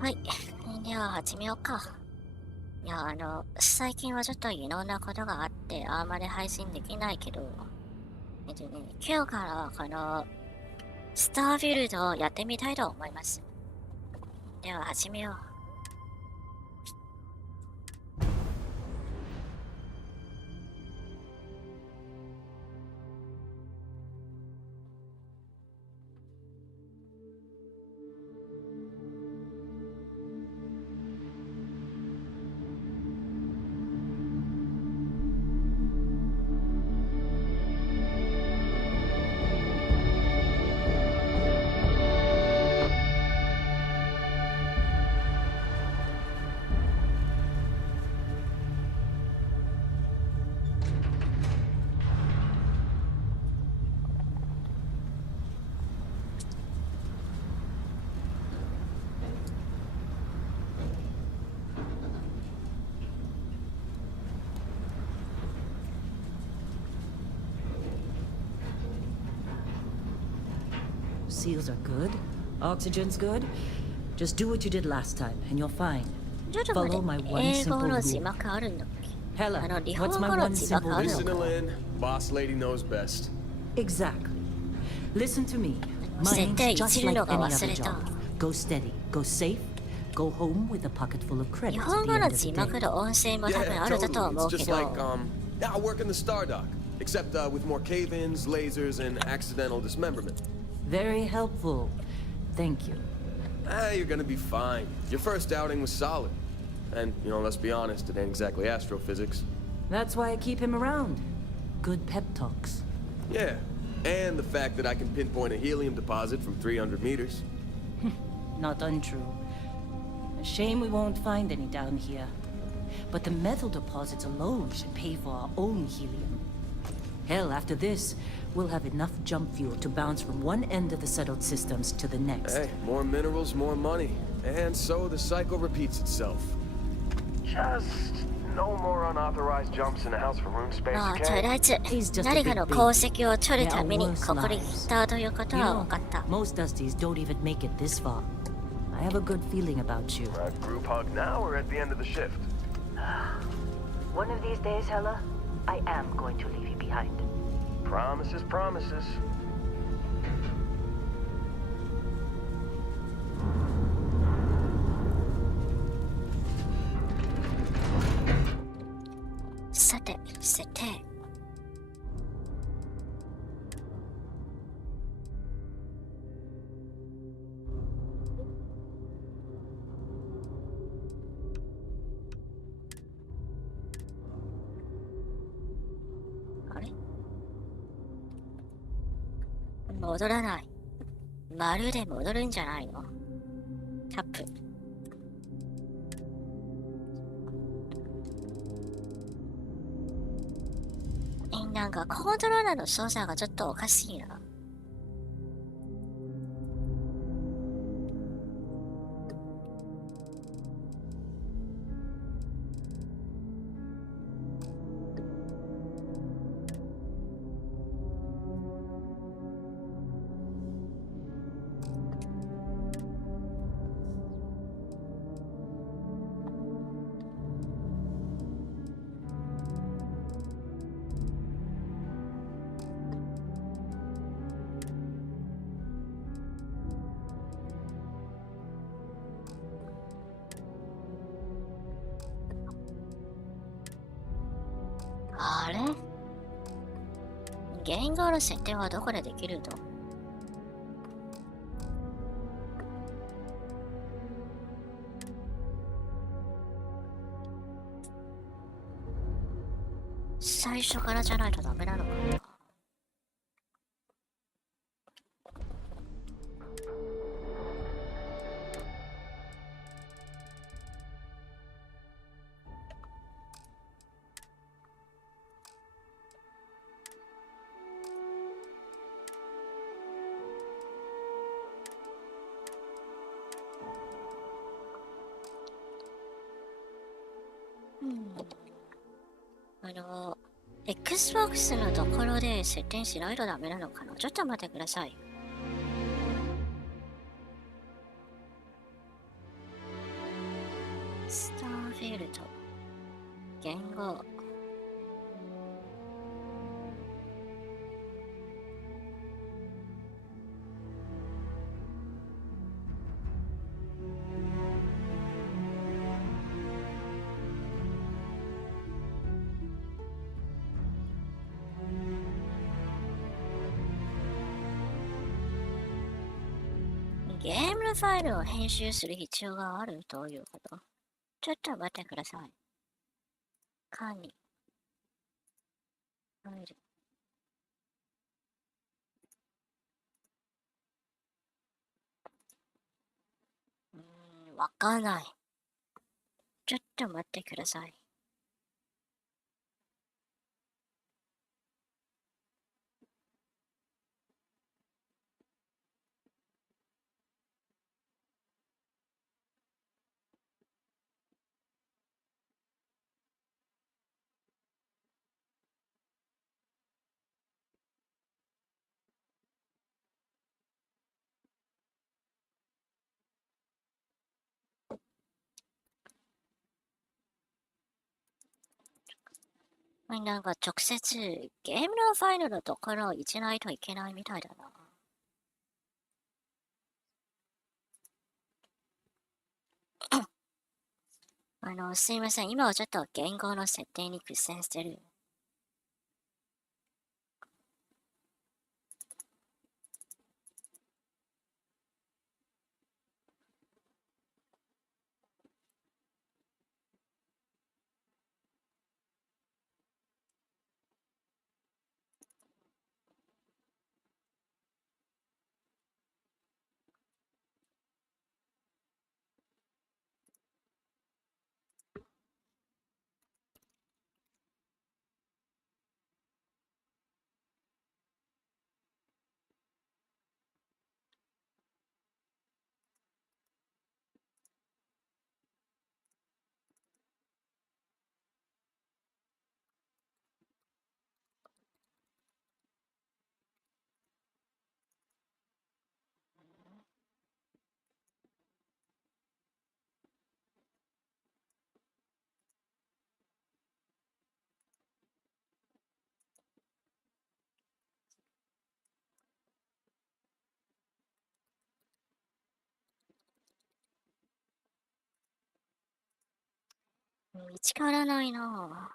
はい。では始めようか。いや、最近はちょっといろんなことがあって、あんまり配信できないけど、今日からはこの、スターフィールドをやってみたいと思います。では始めよう。Seals are good. Oxygen's good. Just do what you did last time, and you're fine. Follow my one simple rule. Hella, what's my one simple rule? Listen, Lynn. Boss lady knows best. Exactly. Listen to me. Mine's just like any other job. Go steady. Go safe. Go home with a pocket full of credits at the end of the day. Yeah, totally. It's just like, I work in the Star Dock. Except with more cave-ins, lasers, and accidental dismemberment. Very helpful. Thank you. You're gonna be fine. Your first outing was solid. And, let's be honest, it ain't exactly astrophysics. That's why I keep him around. Good pep talks. Yeah, and the fact that I can pinpoint a helium deposit from 300 meters. Not untrue. A shame we won't find any down here. But the metal deposits alone should pay for our own helium. Hell, after this, we'll have enough jump fuel to bounce from one end of the settled systems to the next. Hey, more minerals, more money. And so the cycle repeats itself. Just no more unauthorized jumps in the house for room space, okay? とりあえず、誰かの功績を取るためにここに来たということは分かった。Most Dusties don't even make it this far. I have a good feeling about you. Group hug now or at the end of the shift? One of these days, Hella, I am going to leave you behind. Promises, promises. Sate, sete. Are? 戻らない。まるで戻るんじゃないの。タップ。なんかコントローラーの操作がちょっとおかしいな。あれ？言語の設定はどこでできるの？最初からじゃないとダメなのかな？Xbox のところで設定しないとダメなのかな？ちょっと待ってください。フィールド。言語。ゲームのファイルを編集する必要があるということ。ちょっと待ってください。管理。ファイル。わかんない。ちょっと待ってください。なんか直接ゲームのファイルのところをいじないといけないみたいだな。すいません。今はちょっと言語の設定に苦戦してる。見つからないな。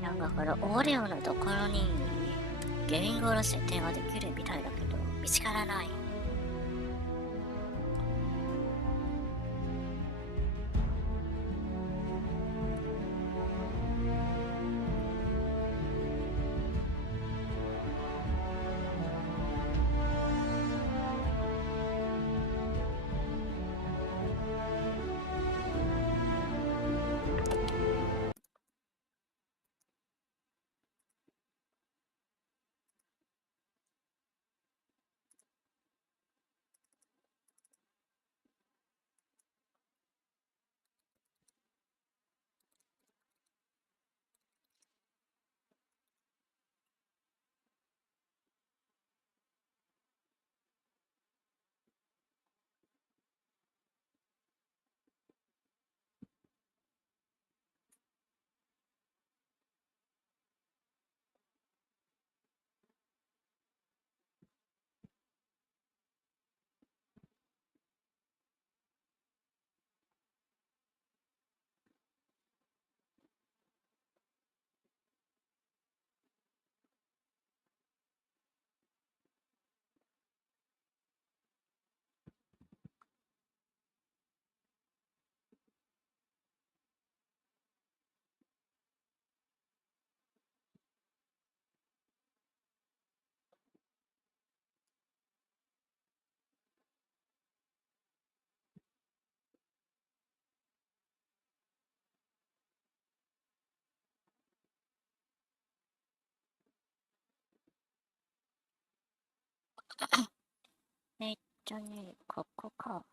なんかこのオーディオのところに言語の設定ができるみたいだけど、見つからない。ここか。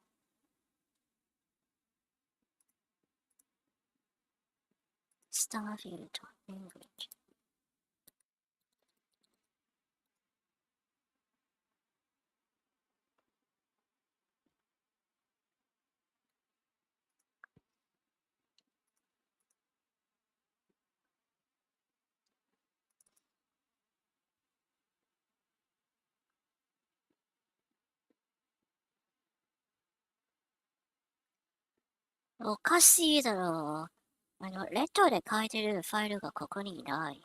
Starfield English。おかしいだろう。レッドで書いてるファイルがここにいない。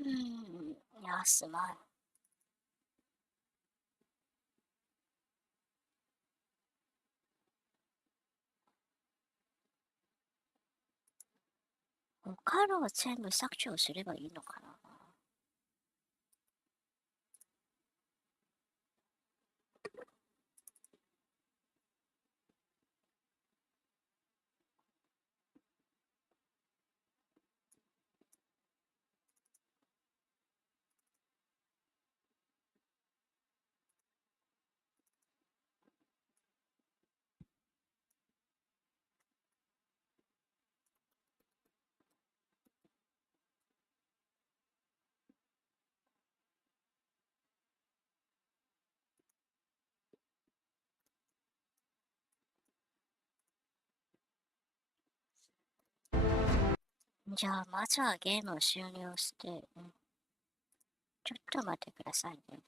いや、すまん。他のを全部削除すればいいのかな。じゃあ、まずはゲームを終了して、ちょっと待ってくださいね。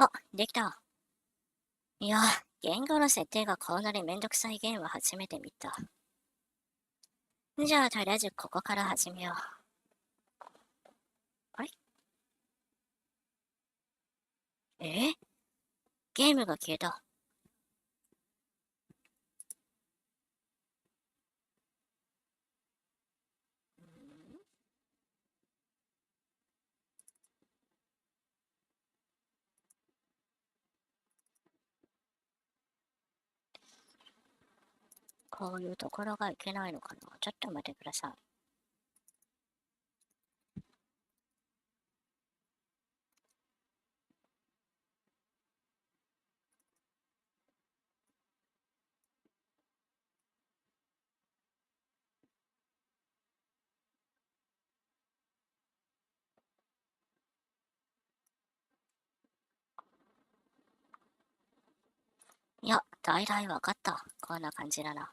あ、できた。いや、言語の設定がこんなにめんどくさいゲームは初めて見た。じゃあ、とりあえずここから始めよう。あれゲームが消えた。こういうところがいけないのかな。ちょっと待ってください。いや、大体わかった。こんな感じだな。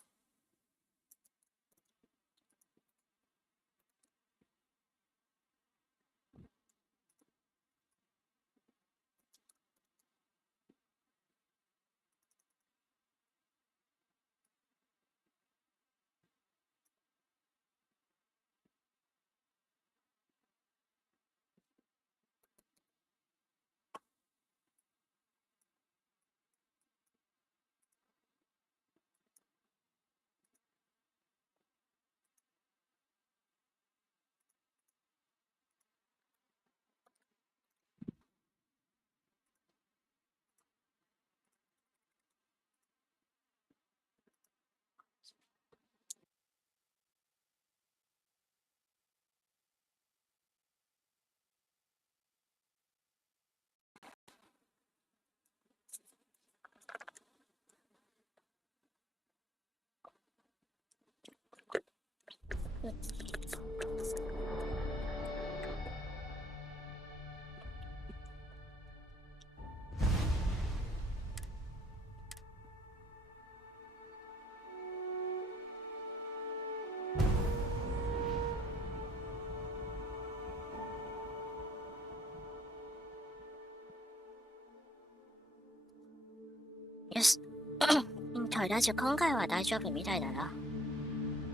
とりあえず今回は大丈夫みたいだな。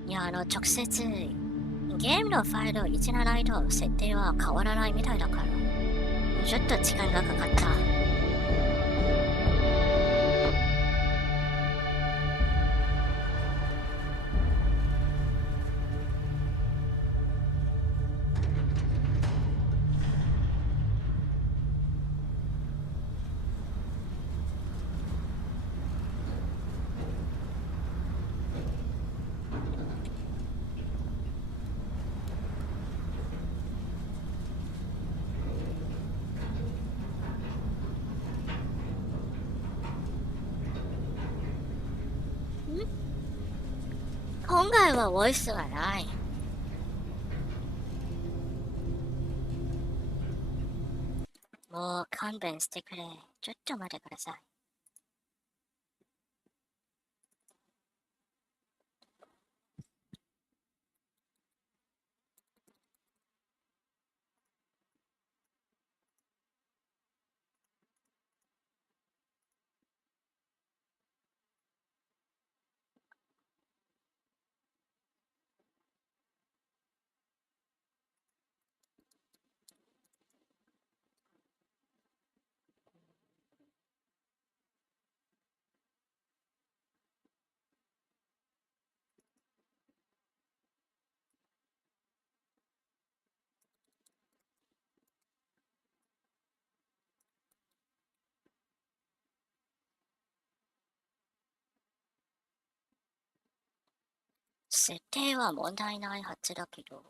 いや、直接、ゲームのファイルをいじらないと設定は変わらないみたいだから、ちょっと時間がかかった。今回はボイスがない。もう勘弁してくれ。ちょっと待ってください。設定は問題ないはずだけど。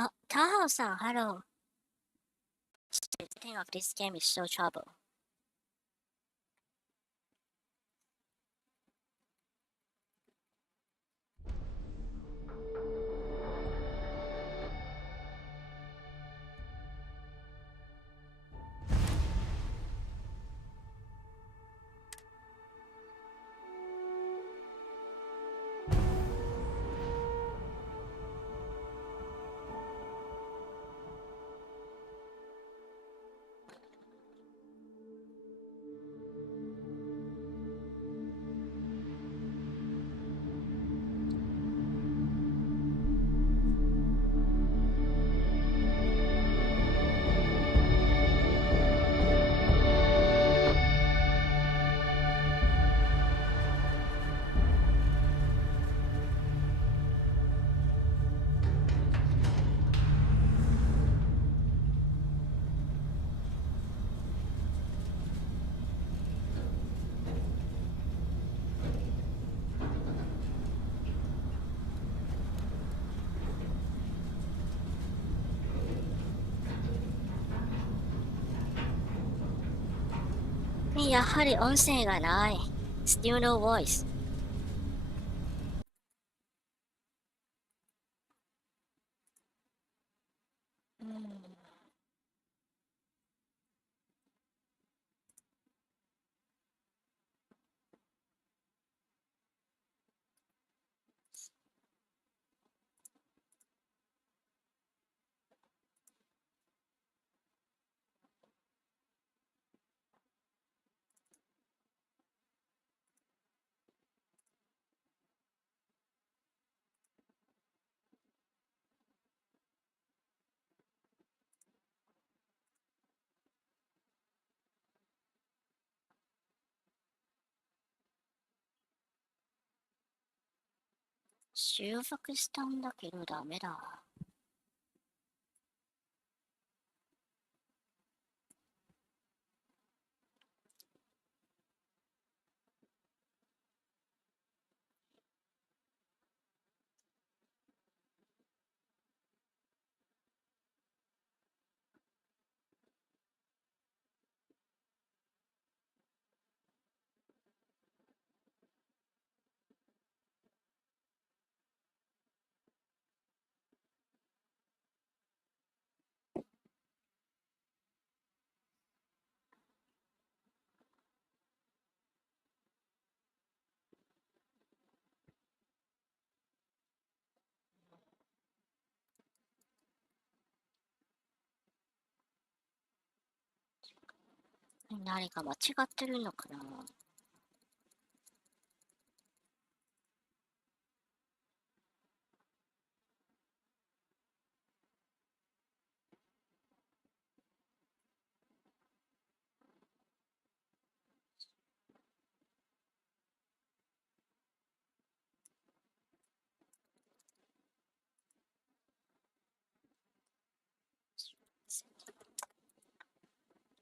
あ、タハオさん、ハロー。The thing of this game is so trouble. やはり音声がない。Still no voice。修復したんだけどダメだ。何か間違ってるのかな。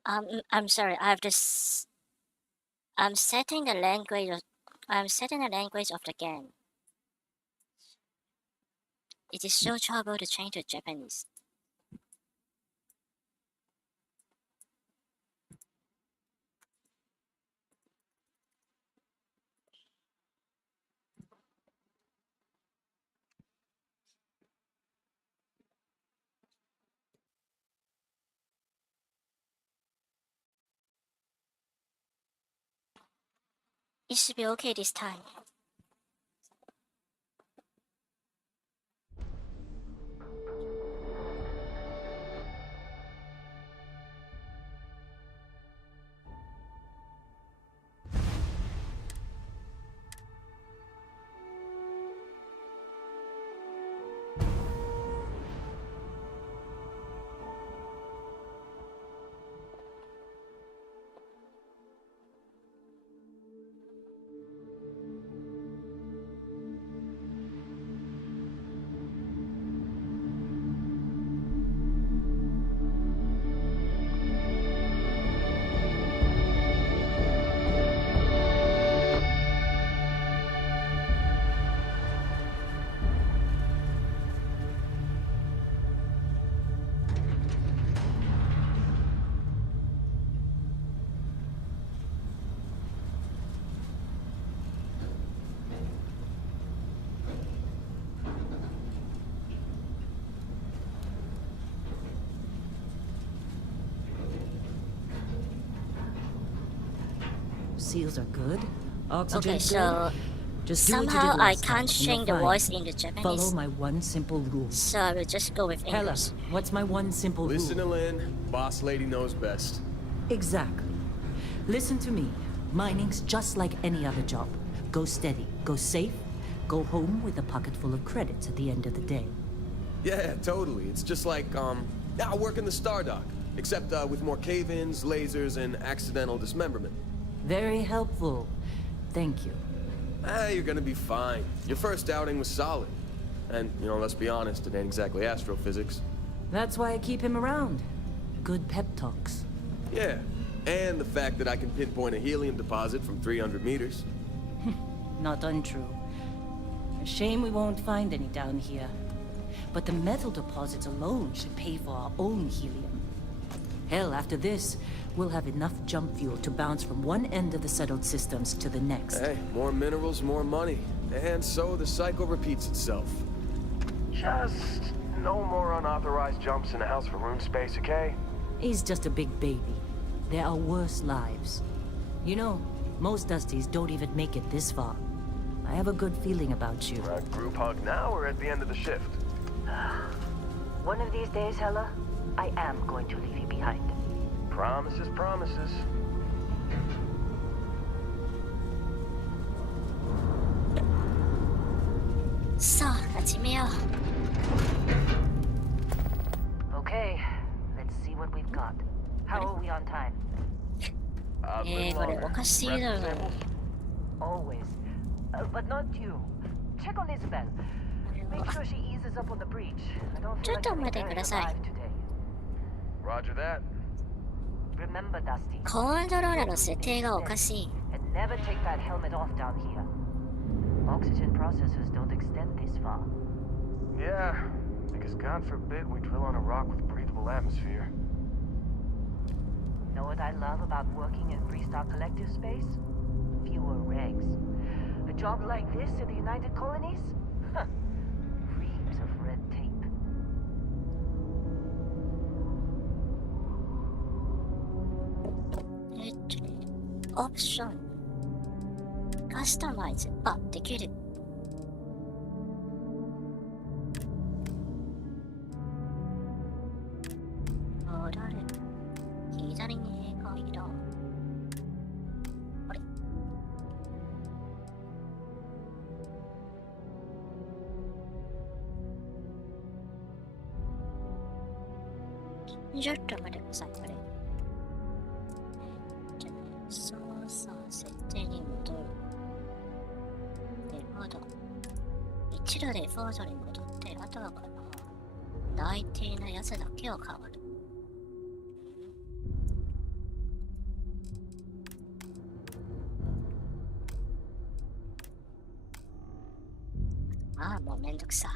I'm sorry, I'm setting the language of the game. It is so trouble to change to Japanese. It should be okay this time. Seals are good. Oxygen Okay, good. so Just do what you somehow did I last time, can't and you'll change the find. voice into Japanese. Follow my one simple rule. So I will just go with Hella, English. what's my one simple Listen rule? to Lynn. Boss lady knows best. Exactly. Listen to me. Mining's just like any other job. Go steady, go safe, go home with a pocket full of credits at the end of the day. Yeah, totally. It's just like, I work in the Star Dock. Except, with more cave-ins, lasers, and accidental dismemberment. Very helpful. Thank you. You're gonna be fine. Your first outing was solid. And, let's be honest, it ain't exactly astrophysics. That's why I keep him around. Good pep talks. Yeah, and the fact that I can pinpoint a helium deposit from 300 meters. Not untrue. A shame we won't find any down here. But the metal deposits alone should pay for our own helium. Hell, after this, we'll have enough jump fuel to bounce from one end of the settled systems to the next. Hey, more minerals, more money. And so the cycle repeats itself. Just no more unauthorized jumps in the house for room space, okay? He's just a big baby. There are worse lives. You know, most Dusties don't even make it this far. I have a good feeling about you. Group hug now or at the end of the shift? One of these days, Hella, I am going to leave you behind. Promises, promises. So, 始めよう。 Okay, let's see what we've got. How are we on time? これおかしいだろ。 Always. But not you. Check on Isabel. Make sure she eases up on the breach. I don't ちょ feel っ like と getting 待ってく buried ださい。 alive today. Roger that. Remember, Dusty. コントローラーの設定がおかしい。 And never take that helmet off down here. Oxygen processors don't extend this far. Yeah, because God forbid we drill on a rock with breathable atmosphere. Know what I love about working in Freestar Collective space? Fewer regs. A job like this in the United Colonies? Huh. Reams of red tape. オプション。カスタマイズ。あ、できる。左に平行移動。ちょっと待ってください、これ。操作設定に戻る。レコード。一度レコードに戻って、あとはこの大抵のやつだけを変わる。ああ、もうめんどくさ。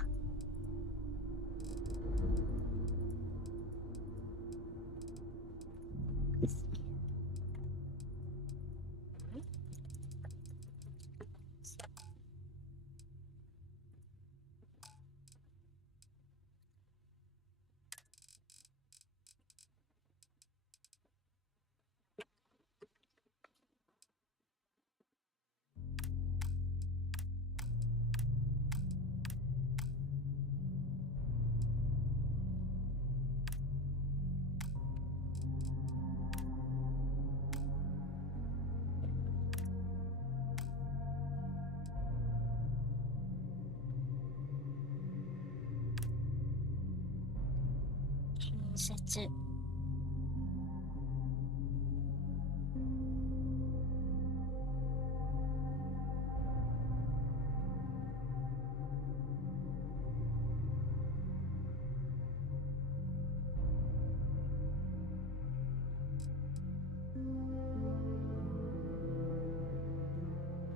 近接。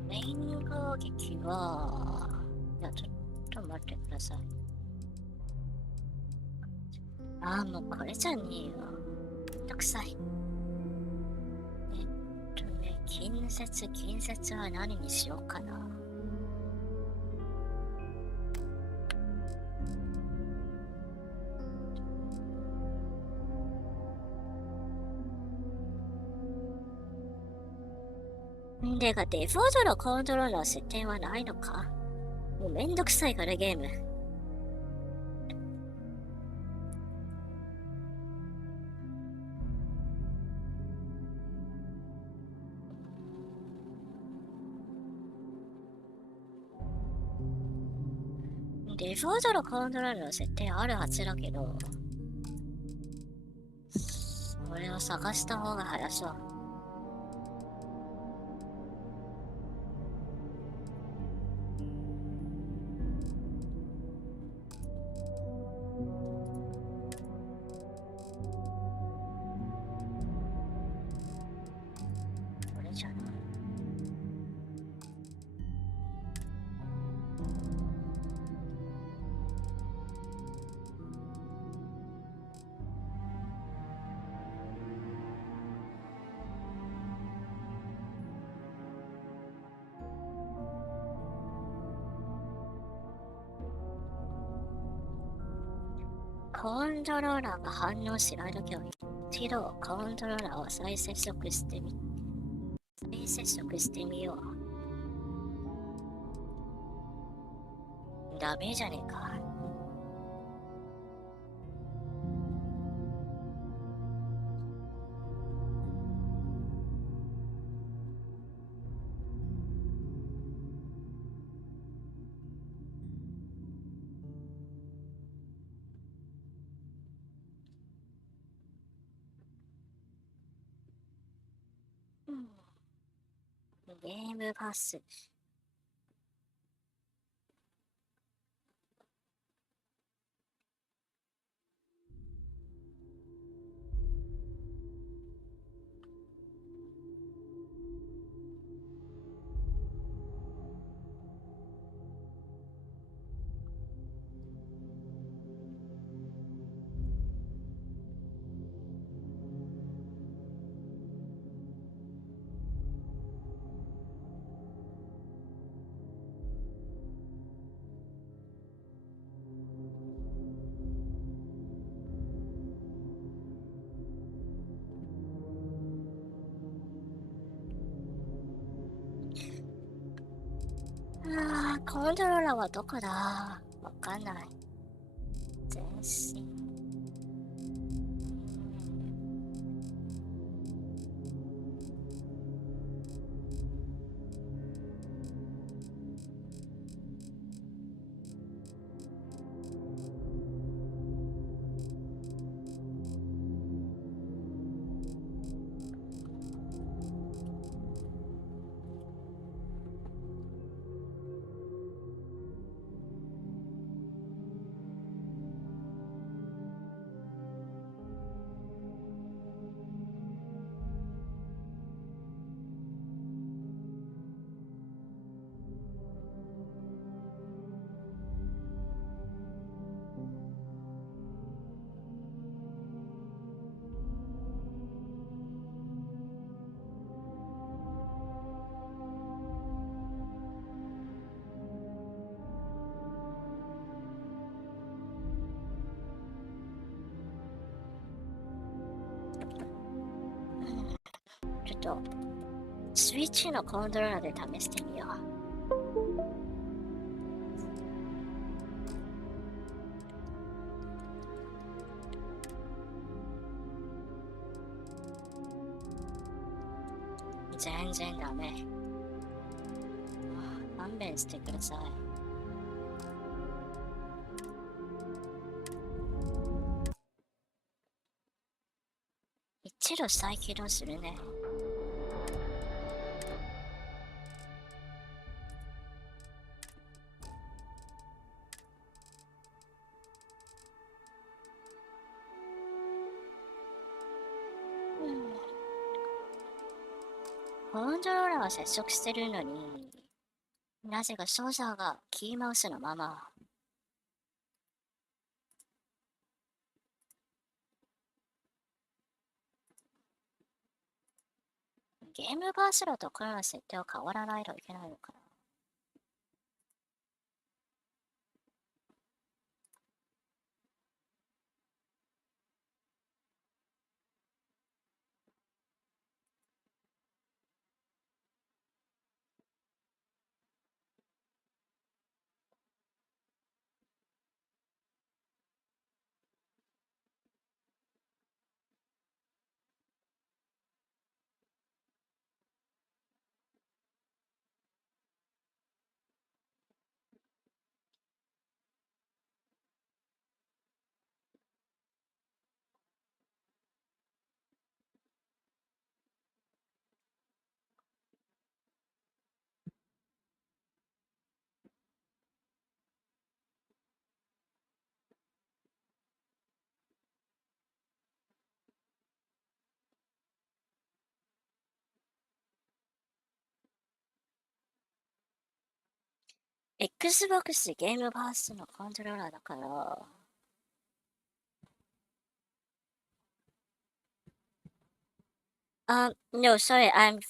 メイン攻撃は、いや、ちょっと待ってください。ああ、もうこれじゃねえよ。めんどくさい。近接は何にしようかな。てか、デフォルトのコントローラー設定はないのか？もうめんどくさいからゲーム。デフォルトのコントローラーの設定あるはずだけど、それを探した方が早そう。これじゃない。コントローラーが反応しないときは一度コントローラーを再接触してみよう。ダメじゃねえか。ゲームパス。ああ、コントローラーはどこだ？わかんない。全身。スイッチのコントローラーで試してみよう。全然ダメ。勘弁してください。一度再起動するね。コントローラーは接触してるのに、なぜか操作がキーマウスのまま。ゲームバースのところの設定は変わらないといけないのかな。Xbox ゲームバースのコントローラーだから。No, sorry, I'm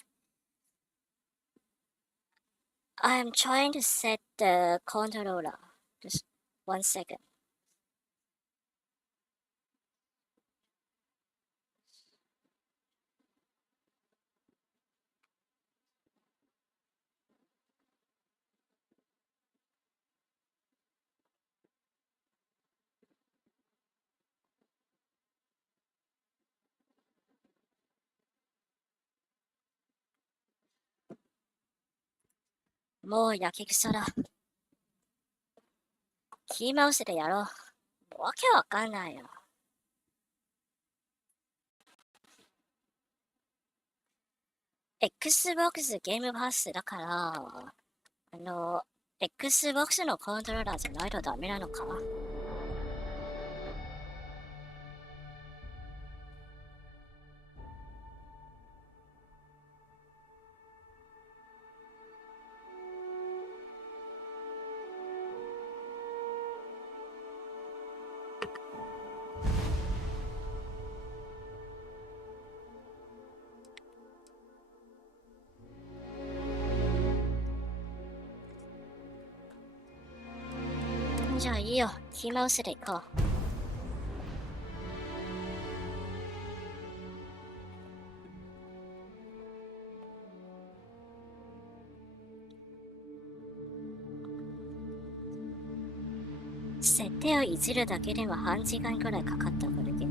trying to set the controller. Just 1 second.もうやけくそだ。キーマウスでやろう。わけわかんないよ。Xbox ゲームバースだから、Xbox のコントローラーじゃないとダメなのか。じゃあいいよ、キーマウスで行こう。設定をいじるだけでも半時間くらいかかったこれで。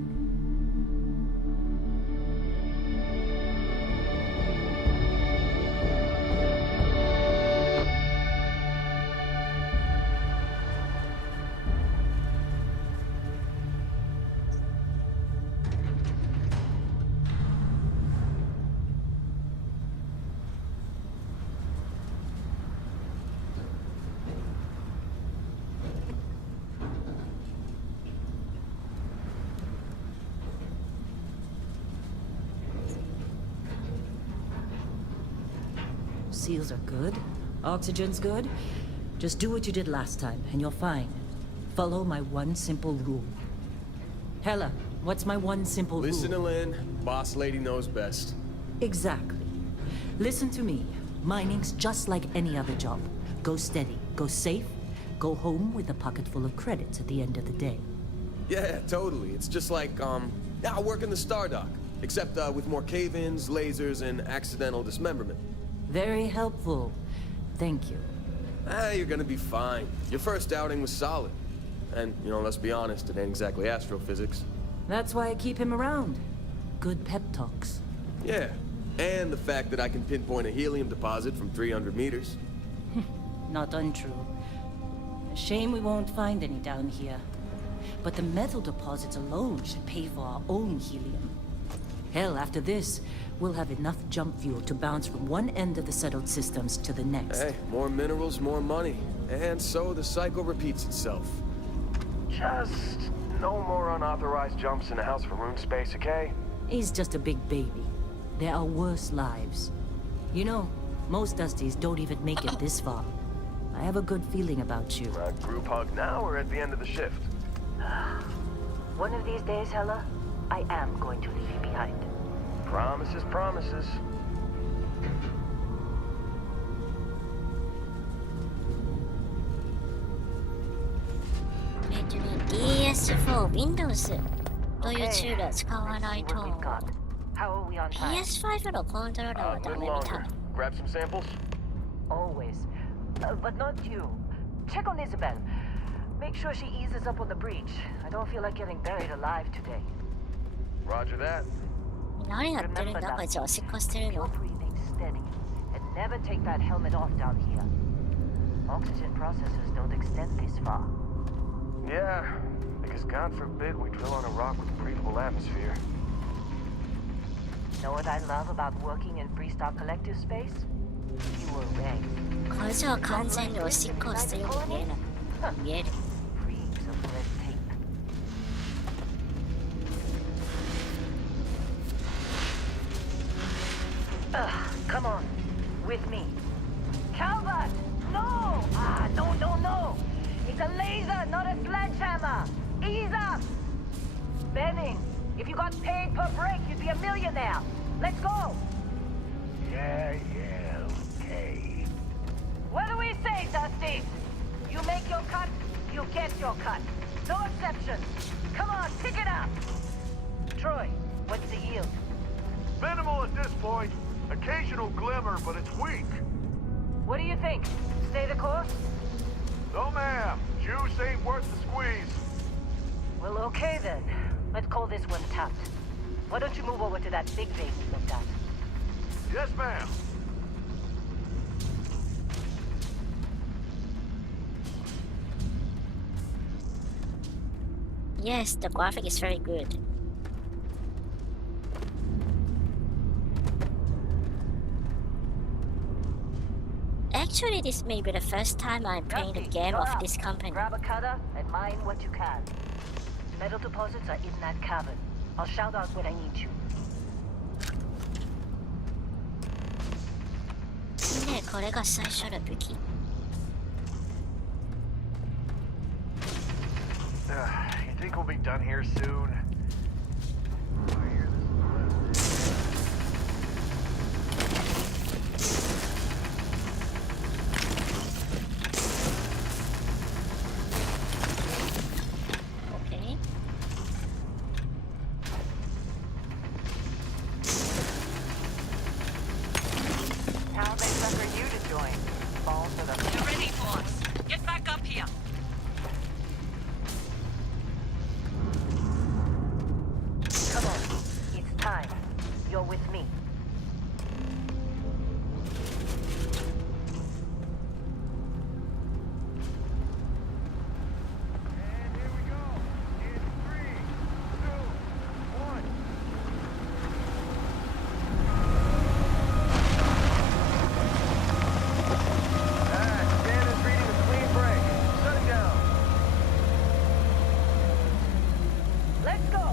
Seals are good. Oxygen's good. Just do what you did last time, and you're fine. Follow my one simple rule. Hella, what's my one simple rule? Listen to Lynn. Boss lady knows best. Exactly. Listen to me. Mining's just like any other job. Go steady, go safe, go home with a pocket full of credits at the end of the day. Yeah, totally. It's just like, I work in the Star Dock. except with more cave-ins, lasers, and accidental dismemberment. Very helpful. Thank you. You're gonna be fine. Your first outing was solid. And, let's be honest, it ain't exactly astrophysics. That's why I keep him around. Good pep talks. Yeah, and the fact that I can pinpoint a helium deposit from 300 meters. Not untrue. A shame we won't find any down here. But the metal deposits alone should pay for our own helium. Hell, after this, we'll have enough jump fuel to bounce from one end of the settled systems to the next. Hey, more minerals, more money. And so the cycle repeats itself. Just no more unauthorized jumps in the house for room space, okay? He's just a big baby. There are worse lives. Most Dusties don't even make it this far. I have a good feeling about you. Group hug now or at the end of the shift? One of these days, Hella, I am going to leave you behind. Promises, promises. DS4、Windows というツールは使わないと。PS5 のコントローラーはダメみたい。Grab some samples? Always. But not you. Check on Isabel. Make sure she eases up on the breach. I don't feel like getting buried alive today. Roger that. 何やってるんだこいつはおしっこしてるの Breathing steady. And never take that helmet off down here. Oxygen processors don't extend this far. Yeah, because God forbid we drill on a rock with a breathable atmosphere. Know what I love about working in Freestar Collective Space? You were ranked. こいつは完全におしっこをしてるように見えない。見える。Reams of red tape. Come on, with me. Calvert! No! No! It's a laser, not a sledgehammer! Ease up! Benning, if you got paid per break, you'd be a millionaire. Let's go! Yeah, okay. What do we say, Dusty? You make your cut, you get your cut. No exceptions. Come on, pick it up! Troy, what's the yield? Minimal at this point. Occasional glimmer, but it's weak. What do you think? Stay the course? No, ma'am. Juice ain't worth the squeeze. Well, okay then. Let's call this one tapped. Why don't you move over to that big vein you looked at? Yes, ma'am. Yes, the graphic is very good. Actually, this may be the first time I'm playing a game of this company. Grab a cutter and mine what you can. Metal deposits are in that cavern. I'll shout out when I need you. ねえ、これが最初の武器。You think we'll be done here soon? I hear this is Okay. How they sucker you to join? Balls to the... You're ready for us. Get back up here. Come on. It's time. You're with me. And here we go. In 3, 2, 1. Dan is reading a clean break. Shut it down. Let's go!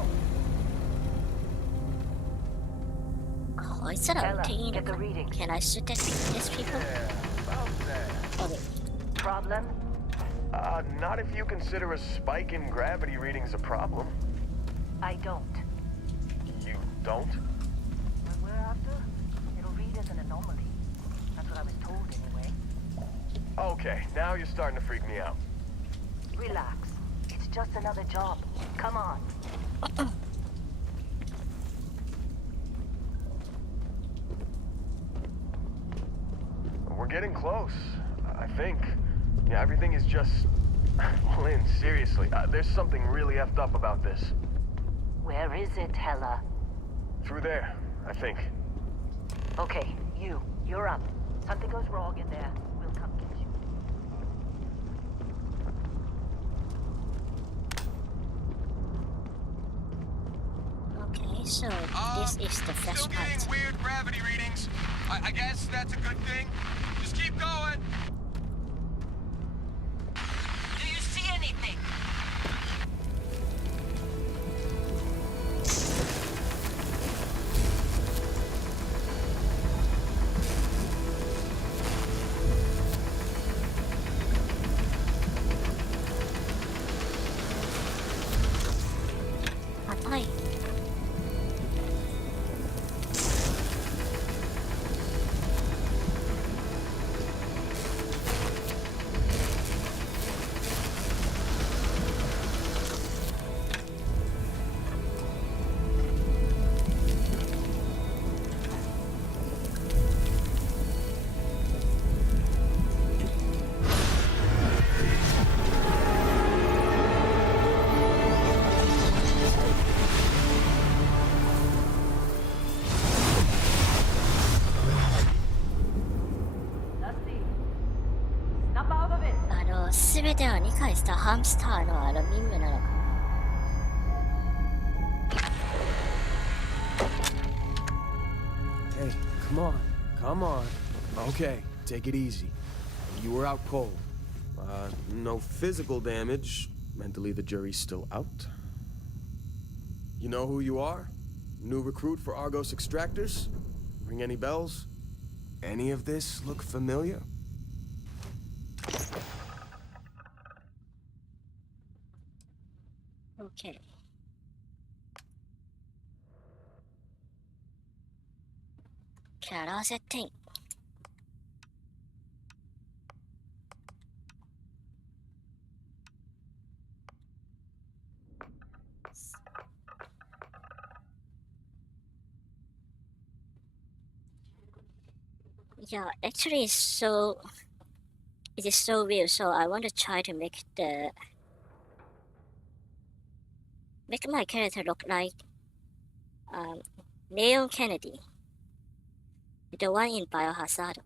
こいつら撃っていいの Get the か reading. Can I shoot at these people? About that. Okay. Problem? Not if you consider a spike in gravity readings a problem. I don't. You don't? What we're after? It'll read as an anomaly. That's what I was told anyway. Okay, now you're starting to freak me out. Relax. It's just another job. Come on. getting close, I think. Yeah, everything is just... Lynn, seriously, there's something really effed up about this. Where is it, Hella? Through there, I think. Okay, you're up. Something goes wrong in there, we'll come get you. Okay, so this is the Still first getting part. weird gravity readings. I guess that's a good thing. Just keep going. Do you see anything? Patay. Dusty, snap out of it! すべてを理解したハムスターの任務なのか。Hey, come on. Come on. Okay, take it easy. You were out cold. No physical damage. Mentally, the jury's still out. You know who you are? New recruit for Argos Extractors? Ring any bells? Any of this look familiar? Okay. Kara setting. Yeah, actually, it is so weird. So I want to try to make my character look like Leon Kennedy, the one in Biohazard.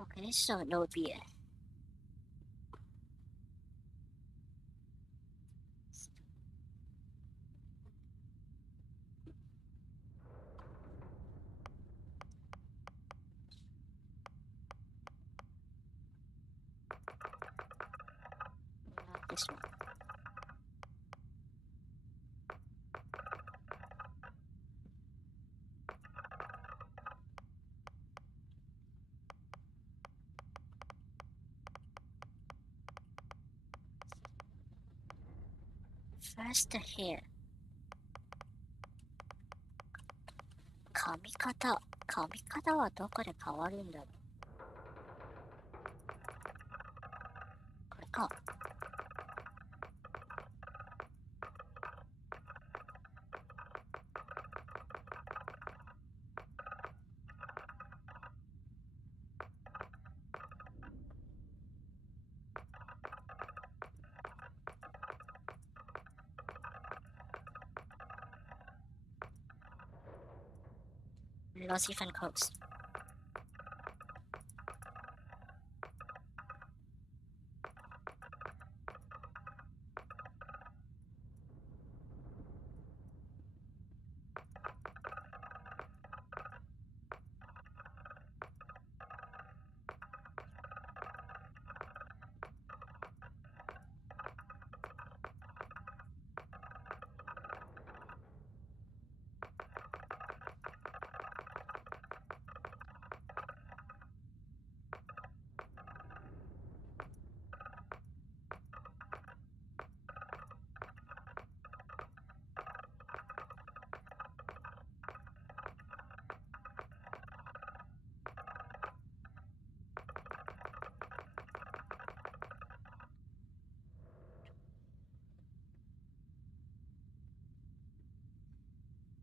Okay, so no beer. Not this one. First here. 髪型はどこで変わるんだろう。これか。Lost even coast.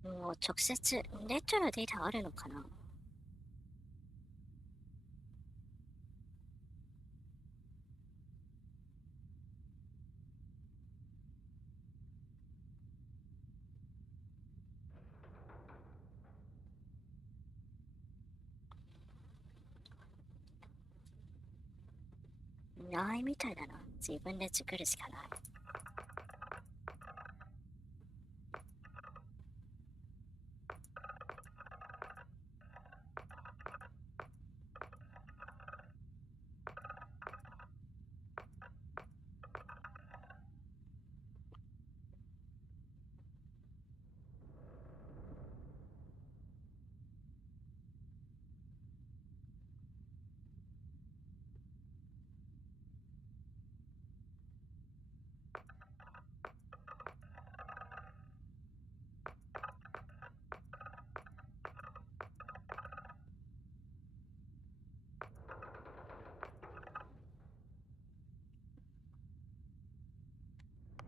もう直接ネットのデータあるのかな？ないみたいだな。自分で作るしかない。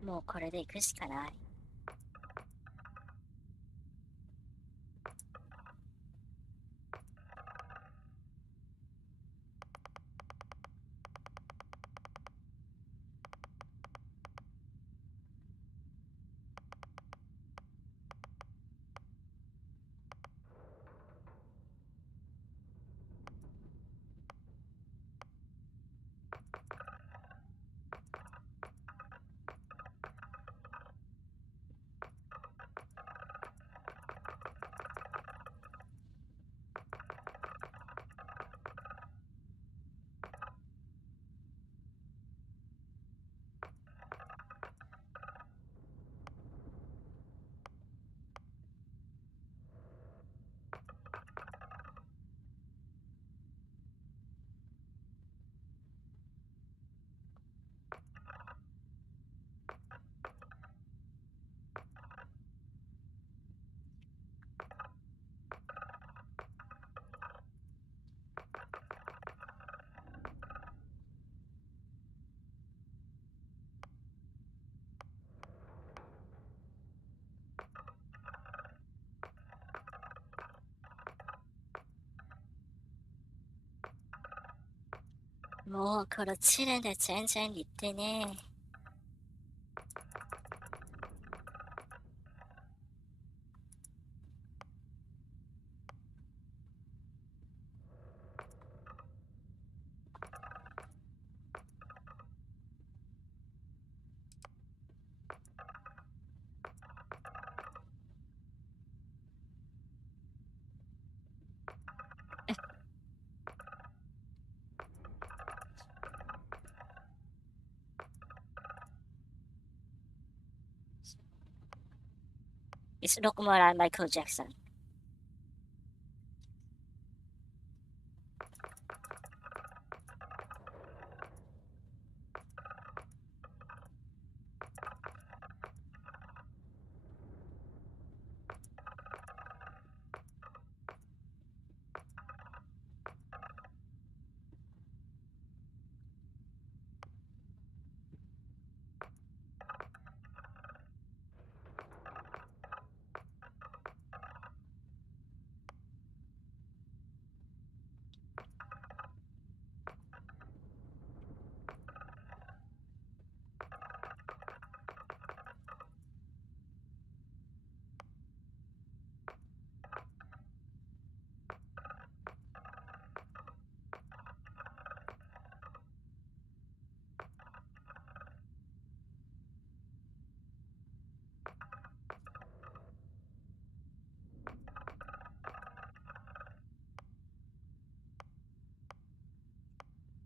もうこれで行くしかない。もうこのチレで全然行ってね。It's look more like Michael Jackson.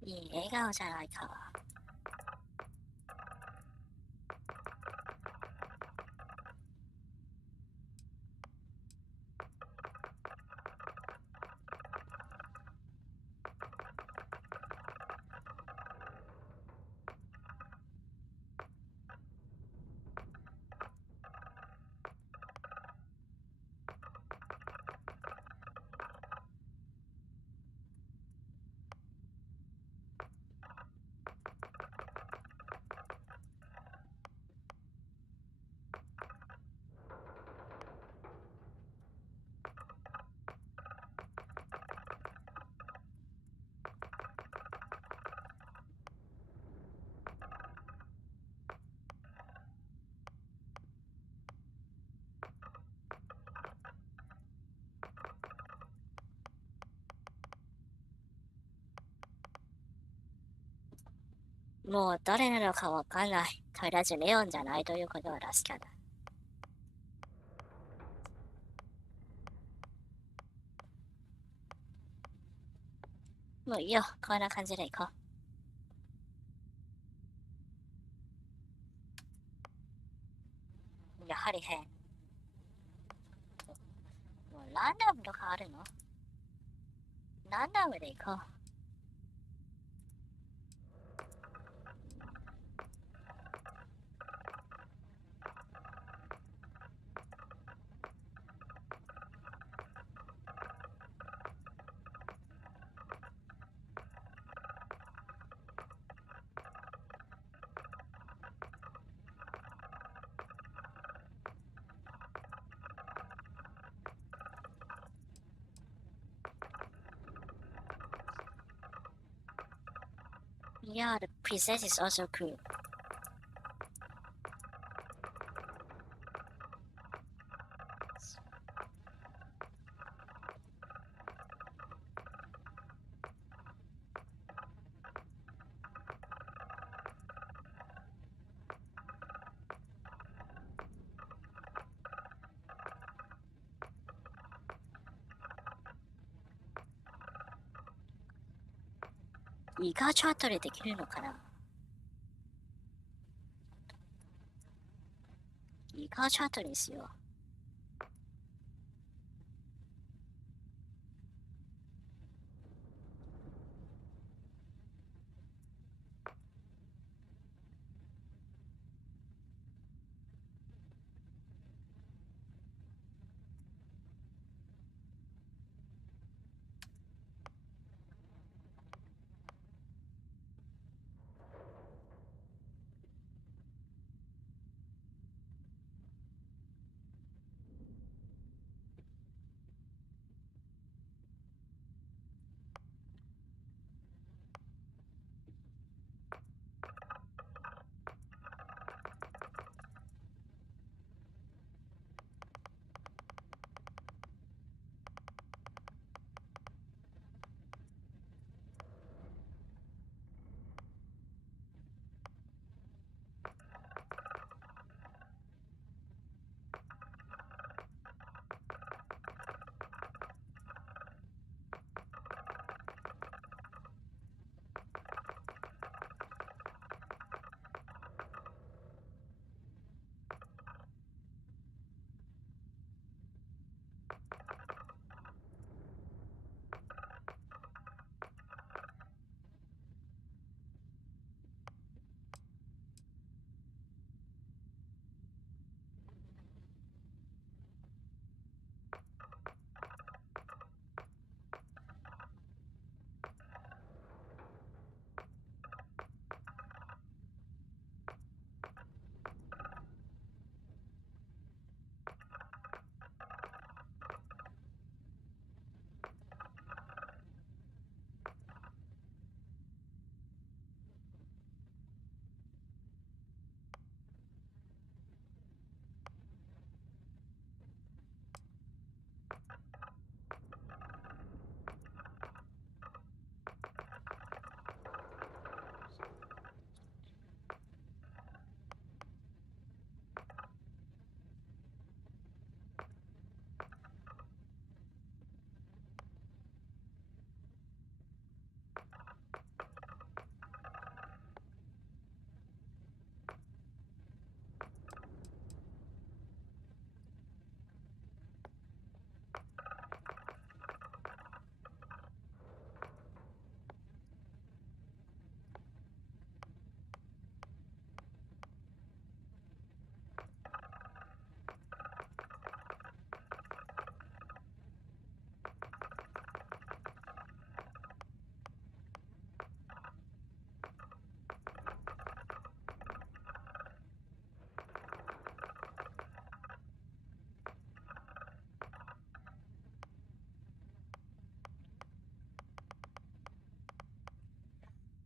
いい笑顔じゃないか。もう誰なのかわかんない。とりあえずレオンじゃないということは確かだ。もういいよ。こんな感じでいこう。やはり変。もうランダムとかあるの？ランダムでいこう。Yeah, the princess is also cool. イガチャットでできるのかな？イガチャットですよ。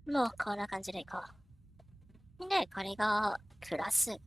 もうこんな感じでいこう。で、これがクラス。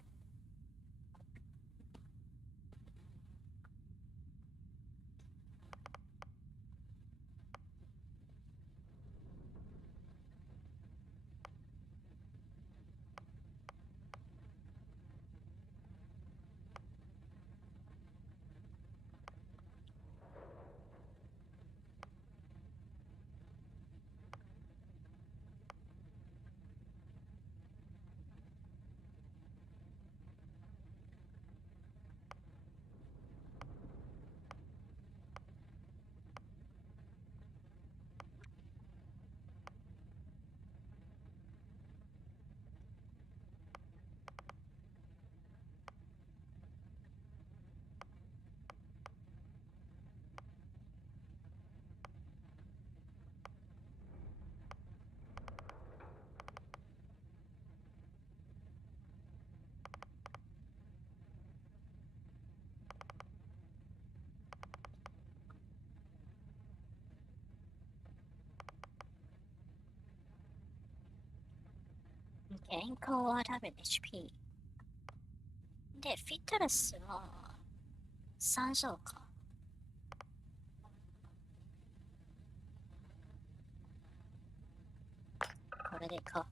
健康はダメ HP。で、フィットネスは3乗か。これでいこう。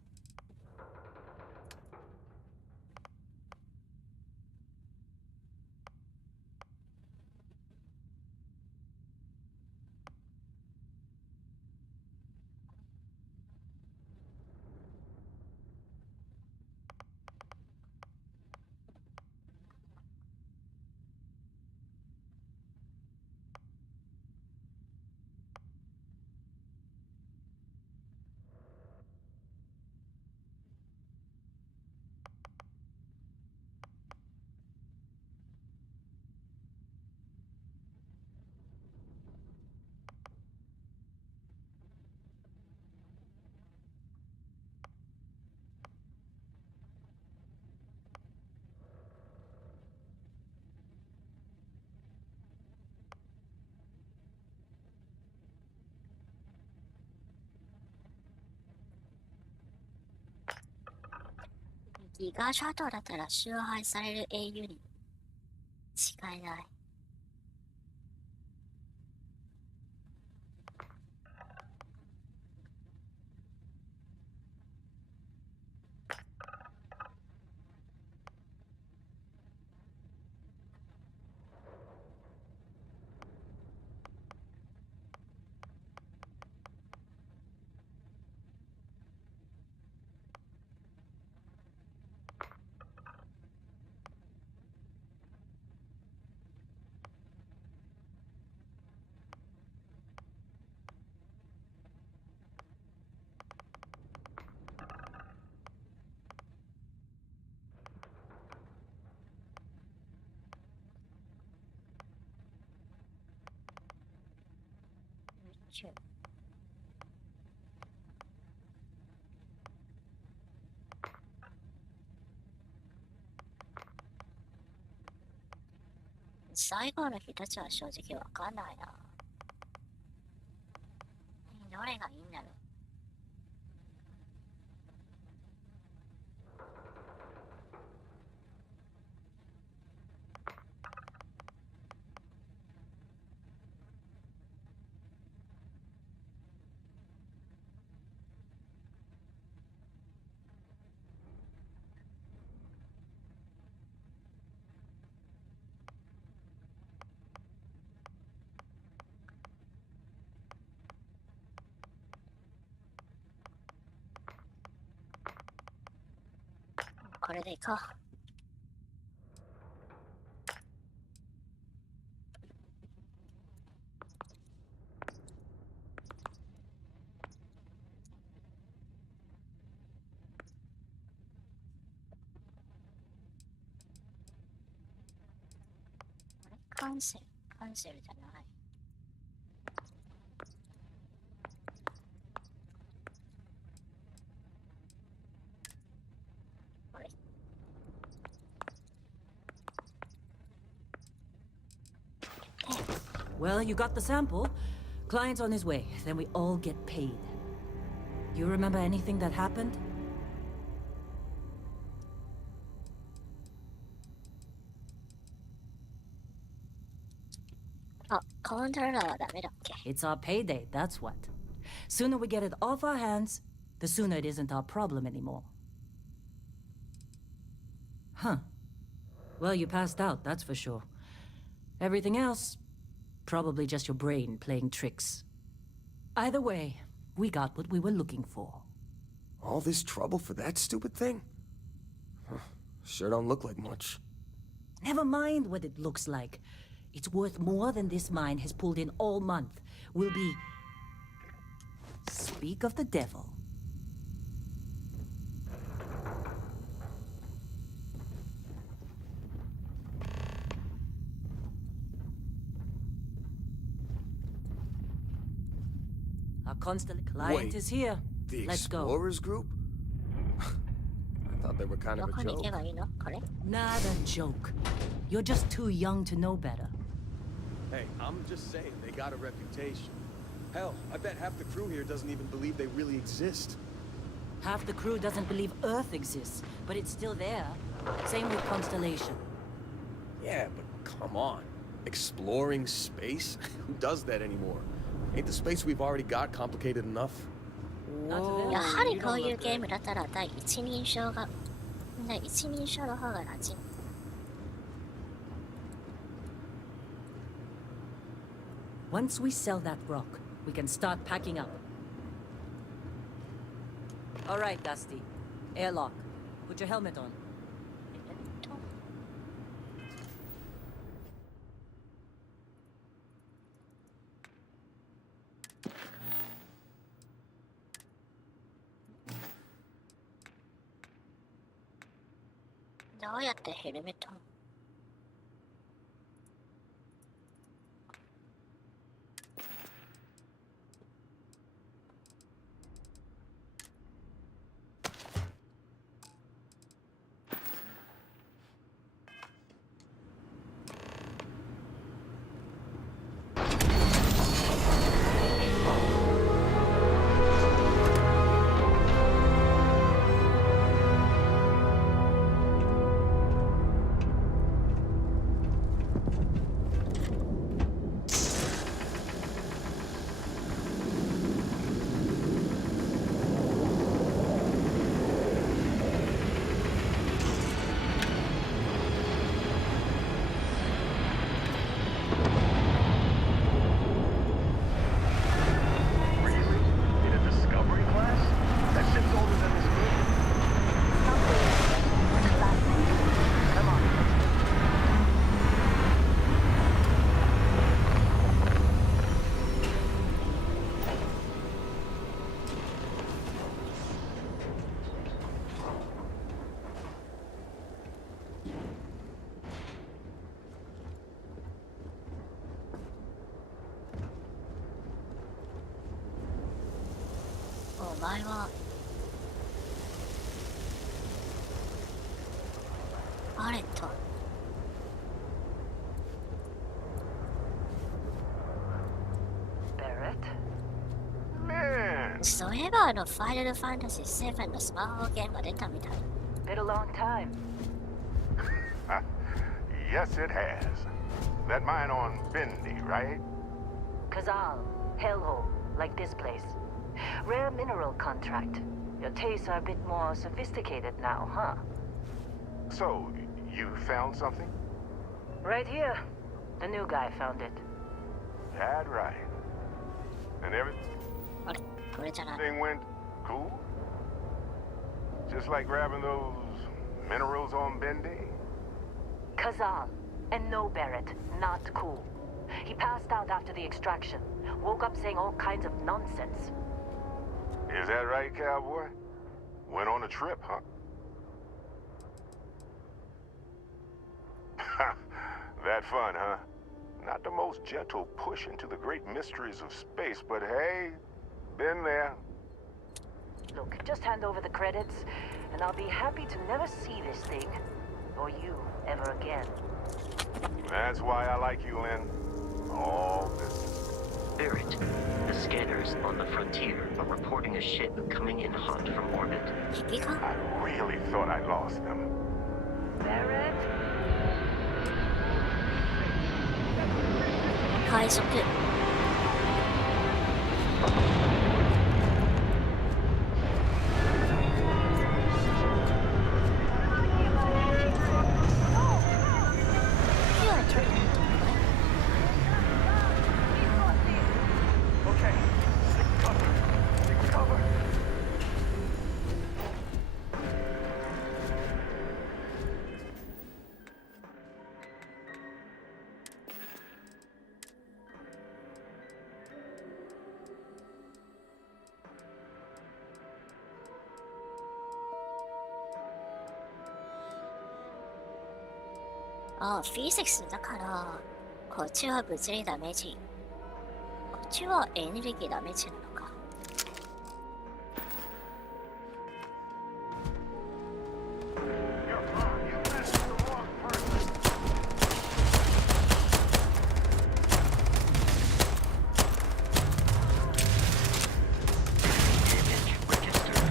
ギガシャトルだったら崇拝される英雄に違いない。最後の一つは正直わかんないな。どれがいいんだろう。これでいこう。カンセルじゃない。これ。Well, you got the sample. Client's on his way. Then we all get paid. You remember anything that happened? あ、コントローラーはダメだっけ？ It's our payday, that's what. Sooner we get it off our hands, the sooner it isn't our problem anymore. Huh. Well, you passed out, that's for sure. Everything else, probably just your brain playing tricks. Either way, we got what we were looking for. All this trouble for that stupid thing? Huh, sure don't look like much. Never mind what it looks like. It's worth more than this mine has pulled in all month. We'll be... Speak of the devil. Our constant client Wait, is here. The Let's go. Explorers group? I thought they were kind ど of こ a に行け joke. ばいいの？これ？ Not a joke. You're just too young to know better. Hey, I'm just saying, they got a reputation. Hell, I bet half the crew here doesn't even believe they really exist. Half the crew doesn't believe Earth exists, but it's still there. Same with Constellation. Yeah, but come on. Exploring space? Who does that anymore? Ain't the space we've already got complicated enough? Whoa, やはり you こ don't ういう look ゲーム good. だったら第一人称の方が馴染む。Once we sell that rock, we can start packing up. All right, Dusty. Airlock. Put your helmet on. どうやってヘルメットをお前はバレット Man, そういえばファイナルファンタジー7のスマホゲームが出たみたい。 Been a long time. yes, it has. That mine on Bendy, right? Kazal, hellhole, like this place. Rare mineral contract. Your tastes are a bit more sophisticated now, huh? So, you found something? Right here. The new guy found it. That right. And everything あれこれじゃない。 went cool? Just like grabbing those minerals on Bendy? Kazal, and no Barrett, not cool. He passed out after the extraction. Woke up saying all kinds of nonsense. Is that right, cowboy? Went on a trip, huh? That fun, huh? Not the most gentle push into the great mysteries of space, but hey, been there. Look, just hand over the credits, and I'll be happy to never see this thing, or you, ever again. That's why I like you, Lynn. All business. Barrett, the scanners on the frontier are reporting a ship coming in hot from orbit. 敵か I really thought I lost them. Barrett? 海賊 Okay, take cover. Take cover. ああ、フィジクスだから、こっちは物理ダメージ。こっちはエネルギーダメージなのか。You messed with the wrong person. Damage registered.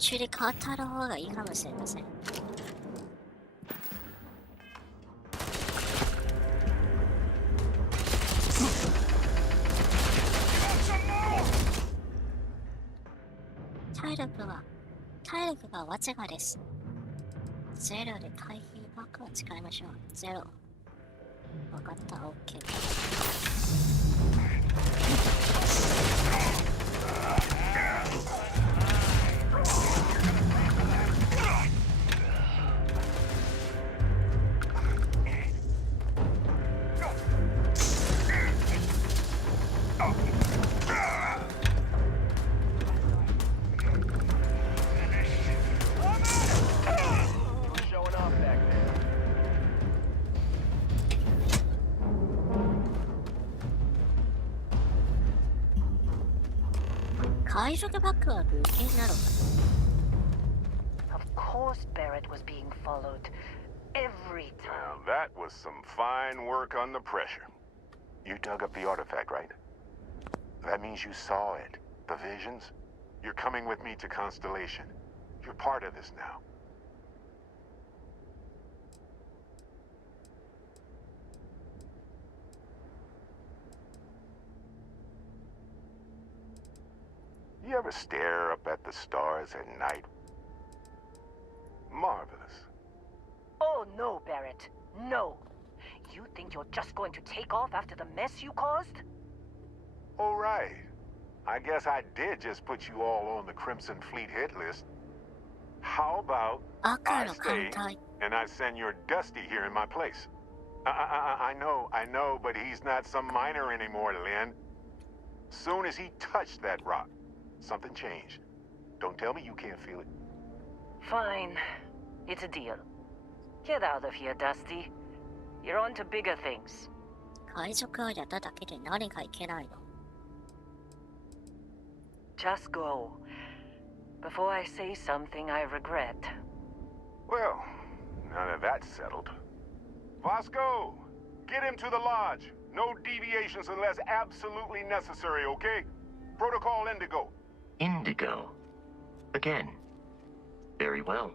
中で変わった方がいいかもしれません。体力がわちがです。ゼロで回避バックは使いましょう。ゼロ。わかった、OK。回復バックは武器なのか。Of course Barrett was being followed. Every time. Now that was some fine work under pressure. You dug up the artifact, right? That means you saw it. The visions? You're coming with me to Constellation. You're part of this now. You ever stare up at the stars at night? Marvelous. Oh no, Barrett. No. You think you're just going to take off after the mess you caused? All right. I guess I did just put you all on the Crimson Fleet hit list. How about I stay and I send your Dusty here in my place? I know, but he's not some miner anymore, Lynn. Soon as he touched that rock, something changed. Don't tell me you can't feel it. Fine. It's a deal. Get out of here, Dusty. You're on to bigger things. 海賊をやっただけで何がいけないの？ Just go. Before I say something I regret. Well, now that that's settled. Vasco, get him to the lodge. No deviations unless absolutely necessary, okay? Protocol Indigo. Indigo. Again. Very well.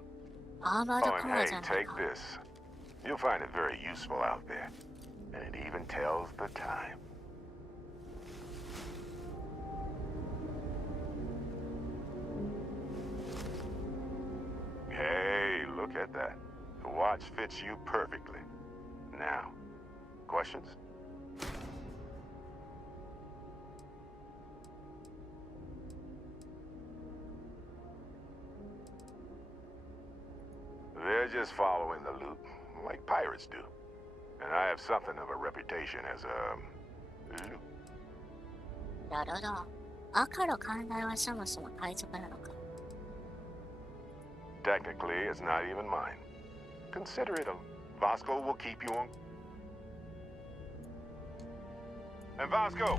アーマード Oh, コ and ア hey, じゃない take か。 this. You'll find it very useful out there. And it even tells the time. Hey, look at that. The watch fits you perfectly. Now, questions? They're just following the loop, like pirates do. And I have something of a reputation as a loop. なるほど。赤の艦隊はそもそも海賊なのか。Technically, it's not even mine. Consider it a Vasco will keep you on. And Vasco,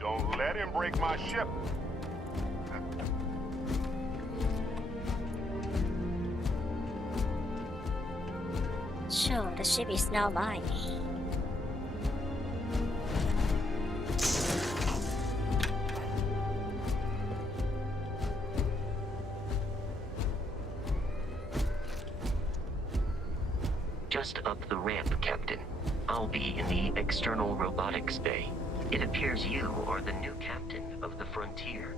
don't let him break my ship. Sure, the ship is now mine. Just up the ramp, Captain. I'll be in the external robotics bay. It appears you are the new captain of the Frontier.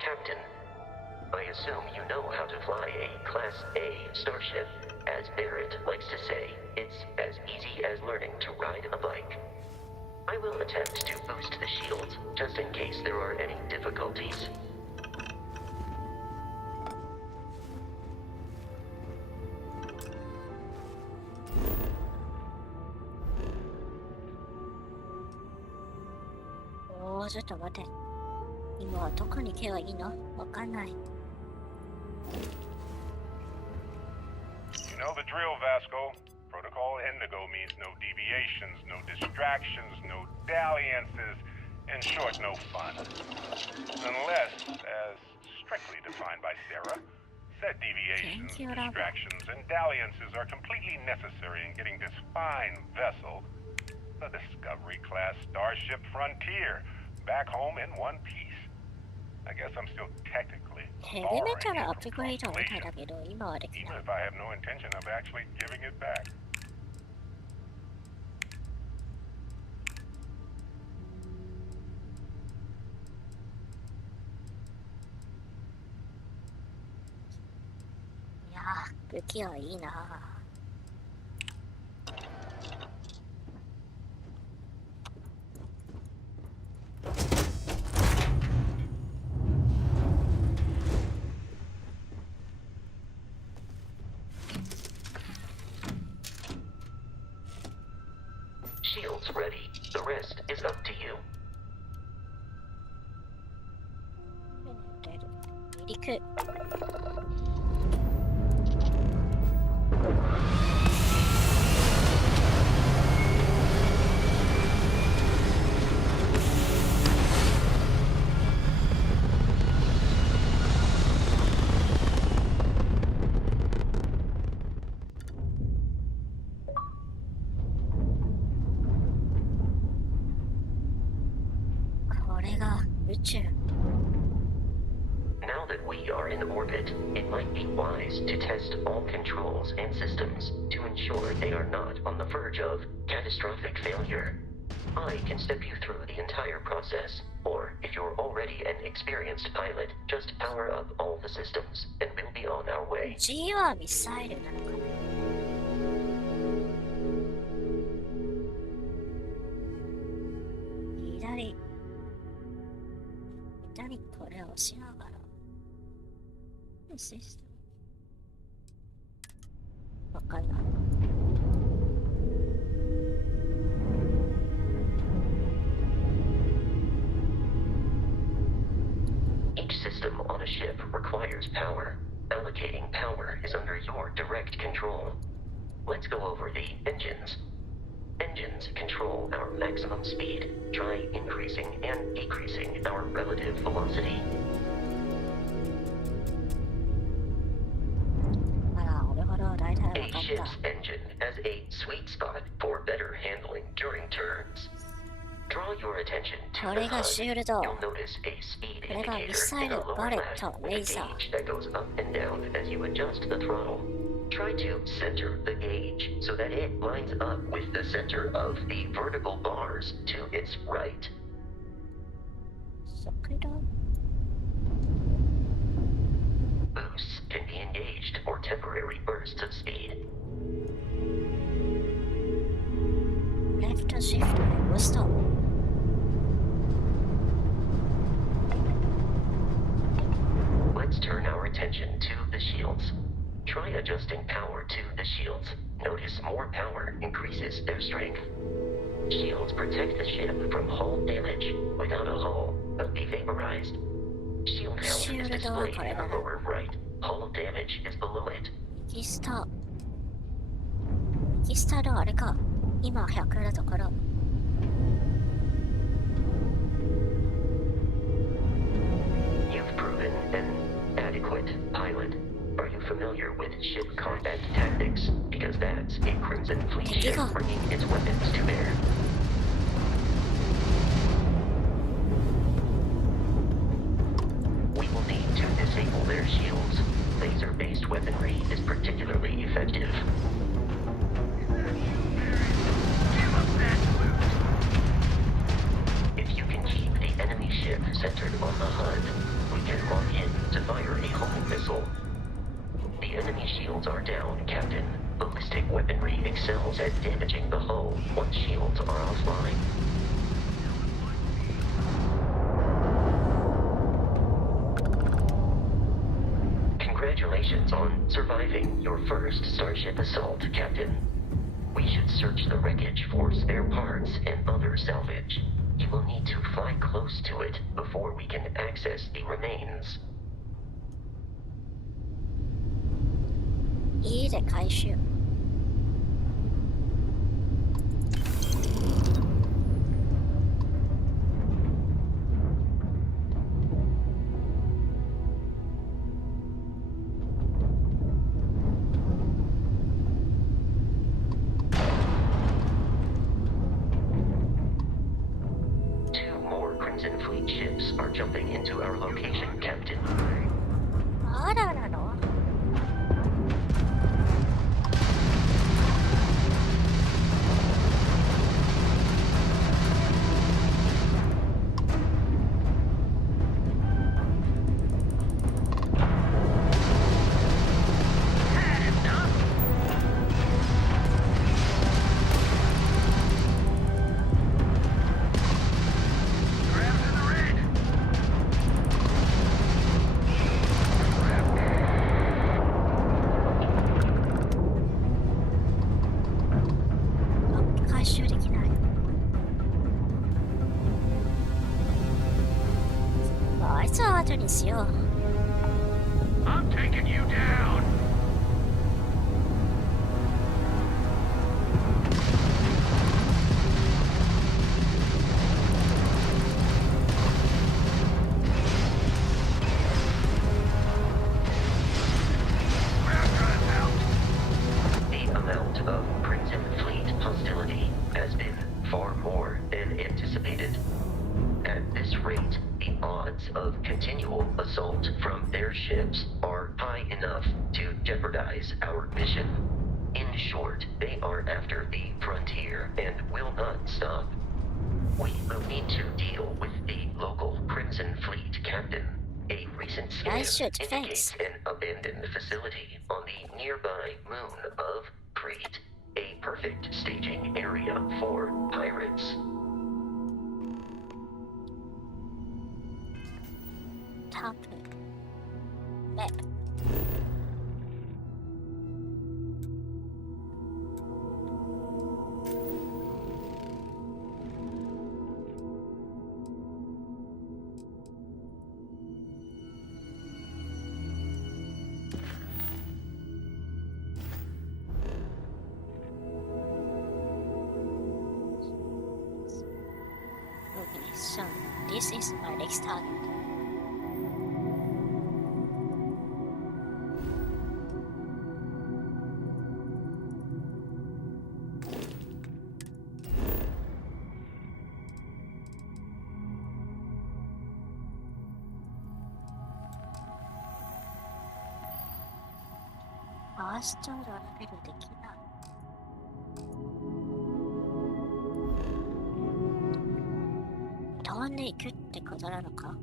Captain, I assume you know how to fly a Class A starship. As Barrett likes to say, it's as easy as learning to ride a bike. I will attempt to boost the shields, just in case there are any difficulties. Oh, ちょっと待て。今はどこに行けばいいの？わかんない。You know the drill, Vasco. Protocol Indigo means no deviations, no distractions, no dalliances, in short, no fun. Unless, as strictly defined by Sarah, said deviations, distractions, and dalliances are completely necessary in getting this fine vessel, the Discovery-class Starship Frontier, back home in one piece. I guess I'm still technically borrowing it from Constellation, even if I have no intention of actually giving it back. Yeah, 武器はいいな。Shield's ready. The rest is up to you. 離陸。これが宇宙。Now that we are in orbit, it might be wise to test all controls and systems to ensure they are not on the verge of catastrophic failure. I can step you through the entire process, or if you're already an experienced pilot, just power up all the systems and we'll be on our way. G はミサイルなのかな。左これを押しながら。システムわかんない。Each system on a ship requires power. Allocating power is under your direct control. Let's go over the engines. Engines control our maximum speed. Try increasing and decreasing our relative velocity. A ship's engine has a sweet spot for better handling during turns. Draw your attention to the HUD. You'll notice a speed indicator in the lower left with a gauge that goes up and down as you adjust the throttle. Try to center the gauge so that it lines up with the center of the vertical bars to its right. Boosts can be engaged for temporary bursts of speed. Left shift or stop. Let's turn our attention to the shields. Try adjusting power to the shields. Notice more power increases their strength. Shields protect the ship from hull damage. Without a hull, they'll be vaporized. Shield health is displayed in the lower right. Hull damage is below it. 右下のあれか。今100のところ。You've proven an adequate pilot. Are you familiar with ship combat tactics? Because that's a Crimson Fleet ship bringing its weapons to bear. We will need to disable their shields. Laser-based weaponry is particularly effective. If you can keep the enemy ship centered on the HUD, we can lock in to fire a homing missile. The enemy shields are down, Captain. Ballistic weaponry excels at damaging the hull once shields are offline. Congratulations on surviving your first Starship assault, Captain. We should search the wreckage for spare parts and other salvage. You will need to fly close to it before we can access the remains. 家で回収。are jumping into our location, Captain. あらなの回収できない。まあ、あいつは後にしよう。I'm taking you down. The amount of Crimson Fleet hostility has been far more than anticipated. At this rate, the odds of continual assault from their ships are high enough to jeopardize our mission. In short, they are after the frontier and will not stop. We will need to deal with the local Crimson Fleet captain. A recent scan indicates an abandoned facility on the nearby moon of Crete, a perfect staging area for pirates. Top map. Okay, so this is my next target. First level できない。飛んでいくってことなのか？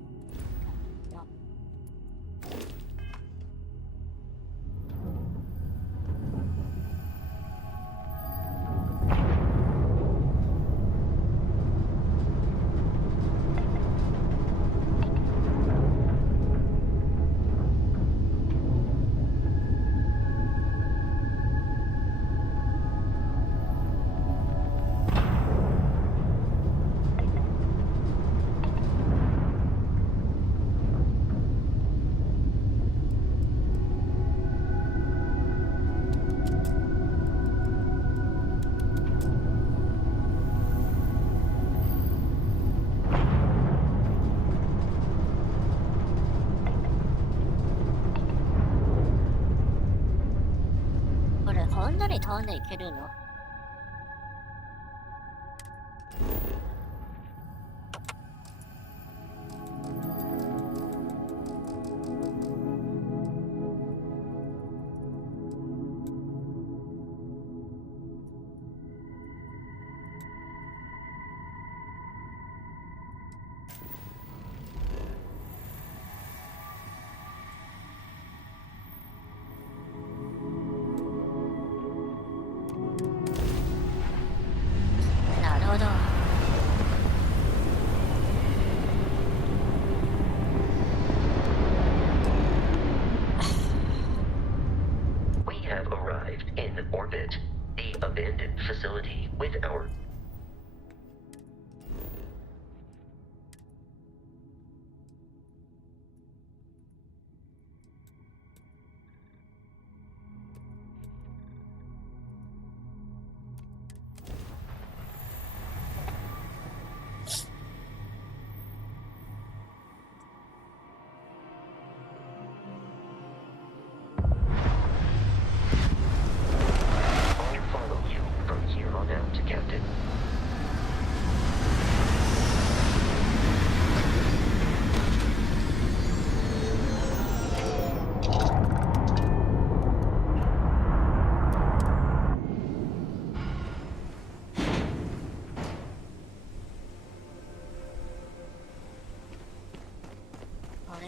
これほんのり飛んでいけるの？なるほど。We have arrived in orbit, the abandoned facility with our I'll follow you from here on out, Captain.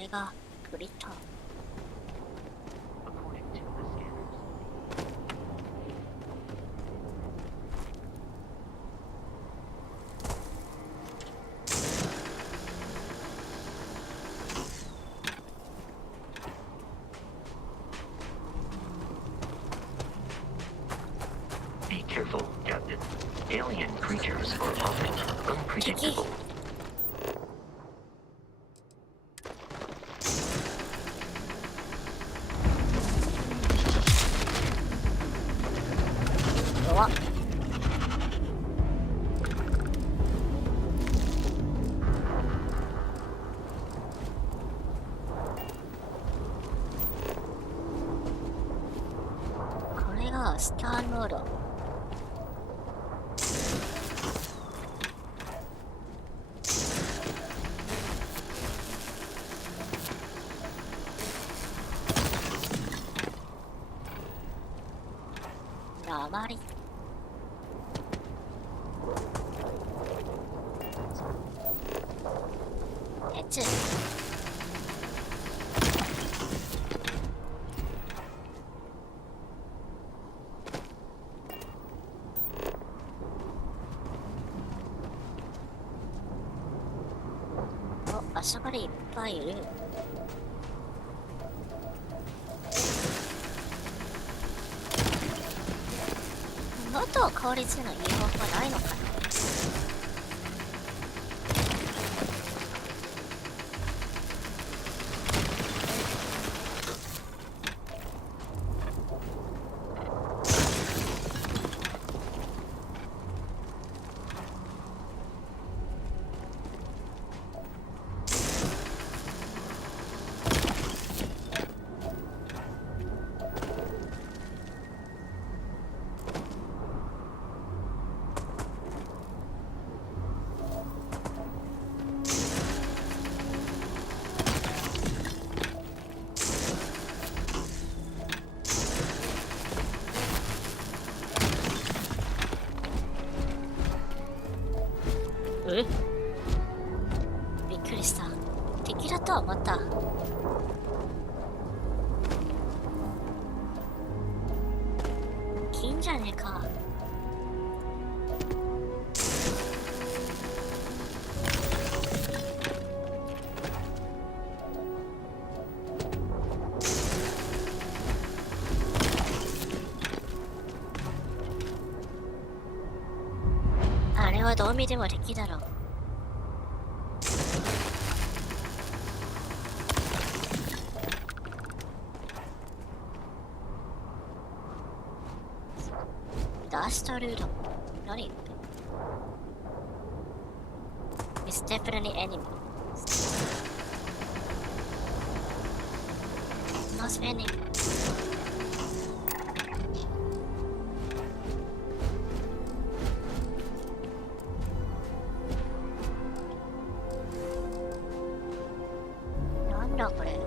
れがグリッター。Be careful, Captain. Alien creatures are often unpredictable. 弱っ。これがスターモード。あまり熱お、あそこでいっぱいいる。もっと効率のいい方法はないのかな。え？びっくりした。敵だとは思った。金じゃねえか。あれはどう見ても敵だろう。ダストルード。何？ It's definitely enemy. Not enemy. なんだこれ。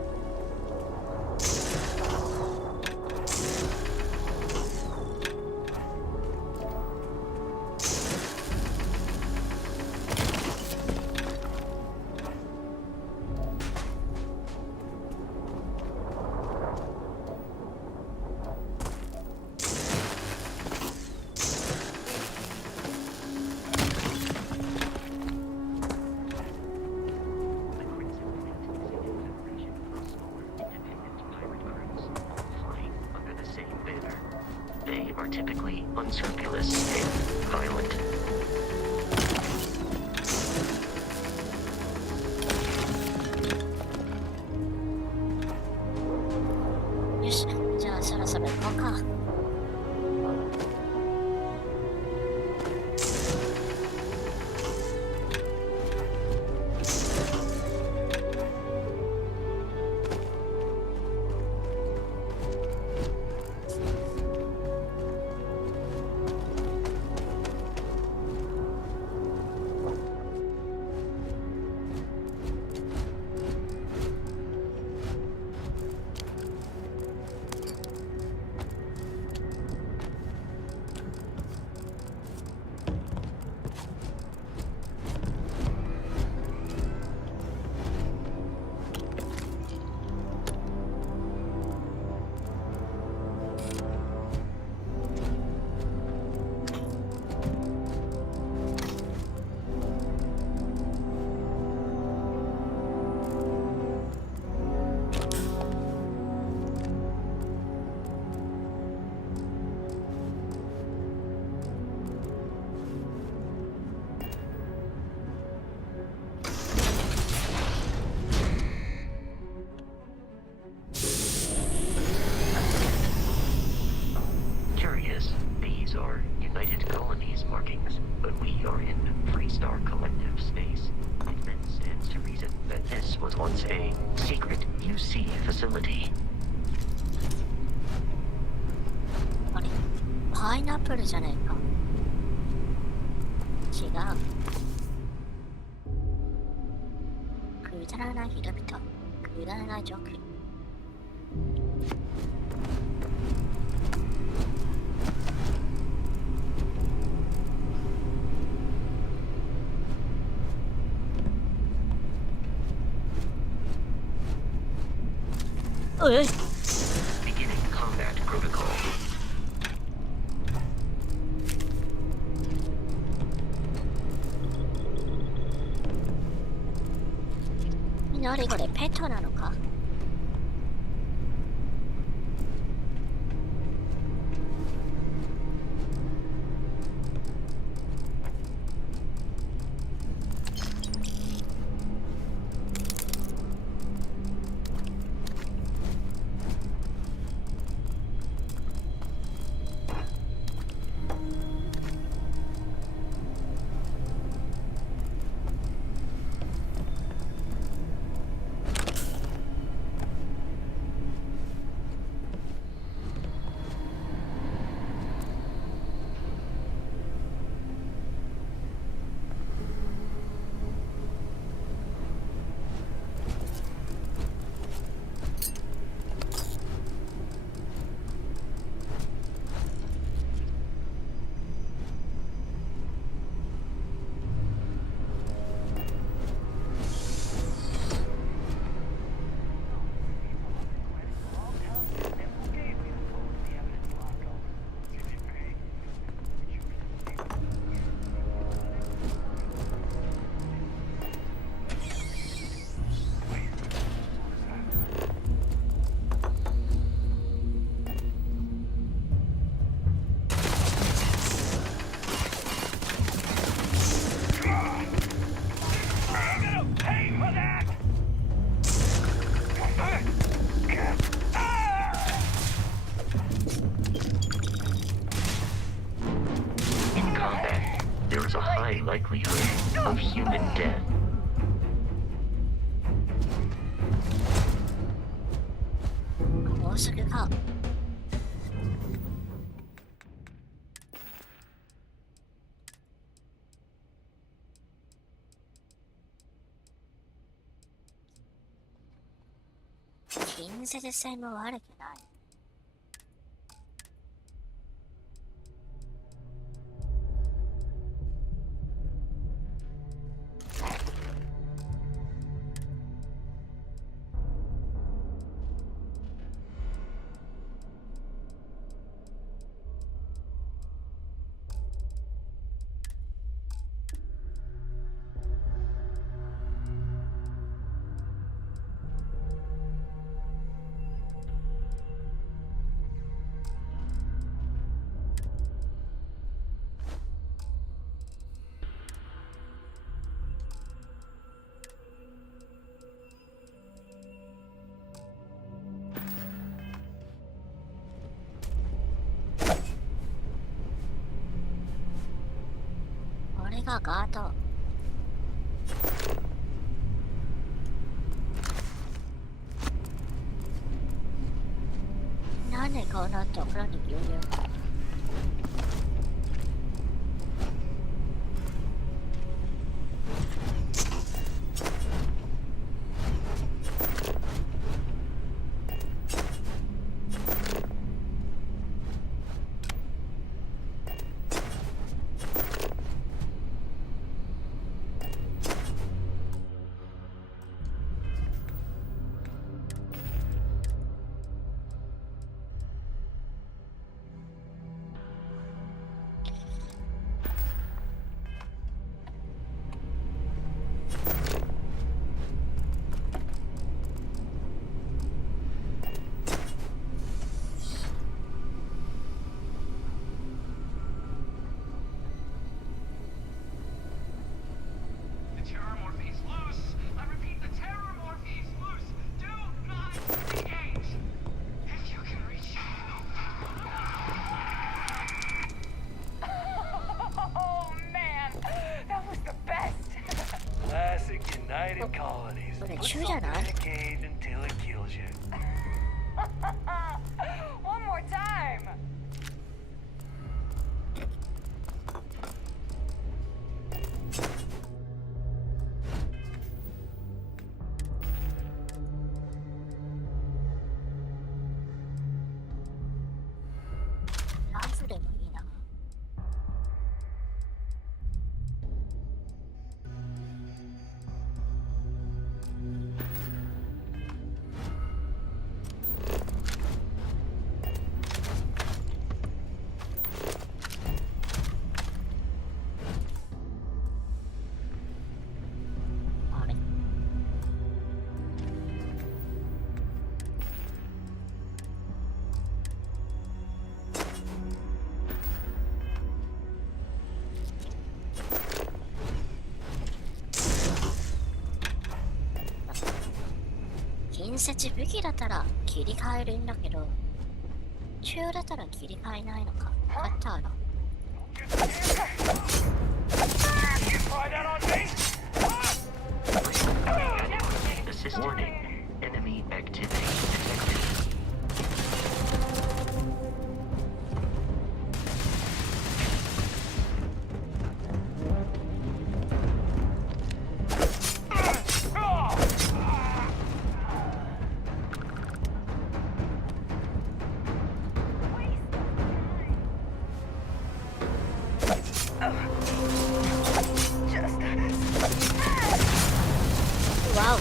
They are typically unscrupulous and violent. よし、じゃあそろそろ行こうか。this. These are United Colonies markings, but we are in Freestar Collective space. It then stands to reason that this was once a secret UC facility. あれ、パイナップルじゃねえか。違う。くだらない人々、くだらないジョーク。Beginning combat protocol. 何これ、ペットなのか？Likelihood of human death. もうすぐか。近接性も悪くない。がガード。なんでこんなところにいるよ。alien colonies. But Put it's true, something Dad. in a cave until it kills you. One more time.近接武器だったら切り替えるんだけど、中だったら切り替えないのか。カッターの。Warning. Enemy activity detected. Wow.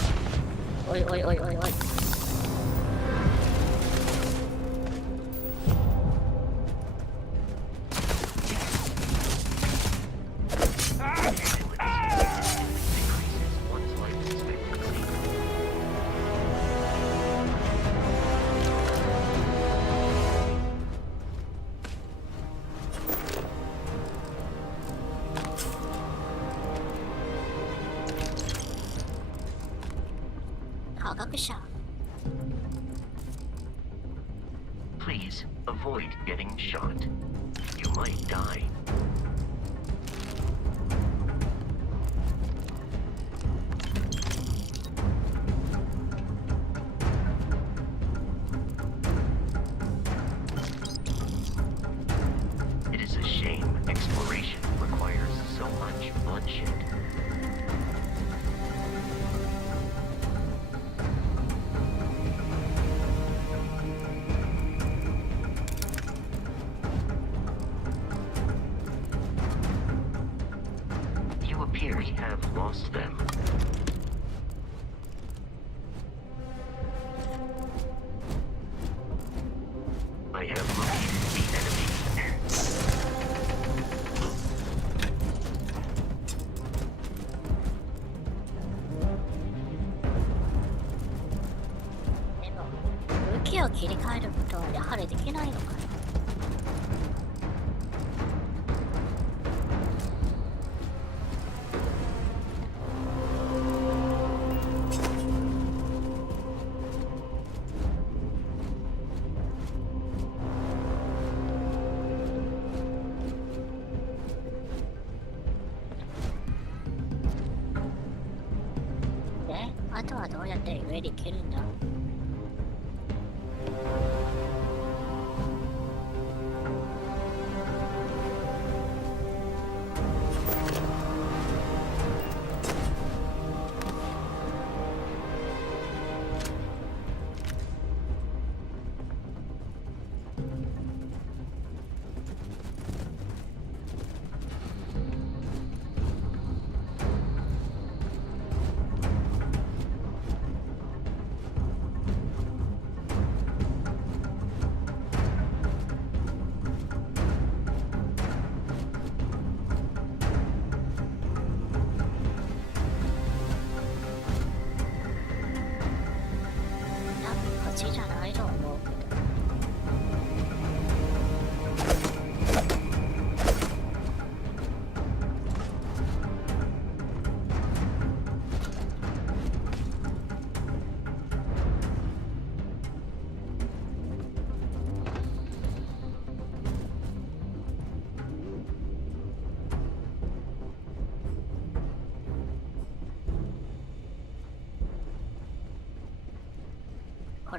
Oi, oi, oi, oi, oi. Please avoid getting shot. You might die. It is a shame exploration requires so much bloodshed. You appear to have lost them. I have located the enemy. But 武器を切り替えることはやはりできないのかな。で、あとはどうやって上に行けるんだ。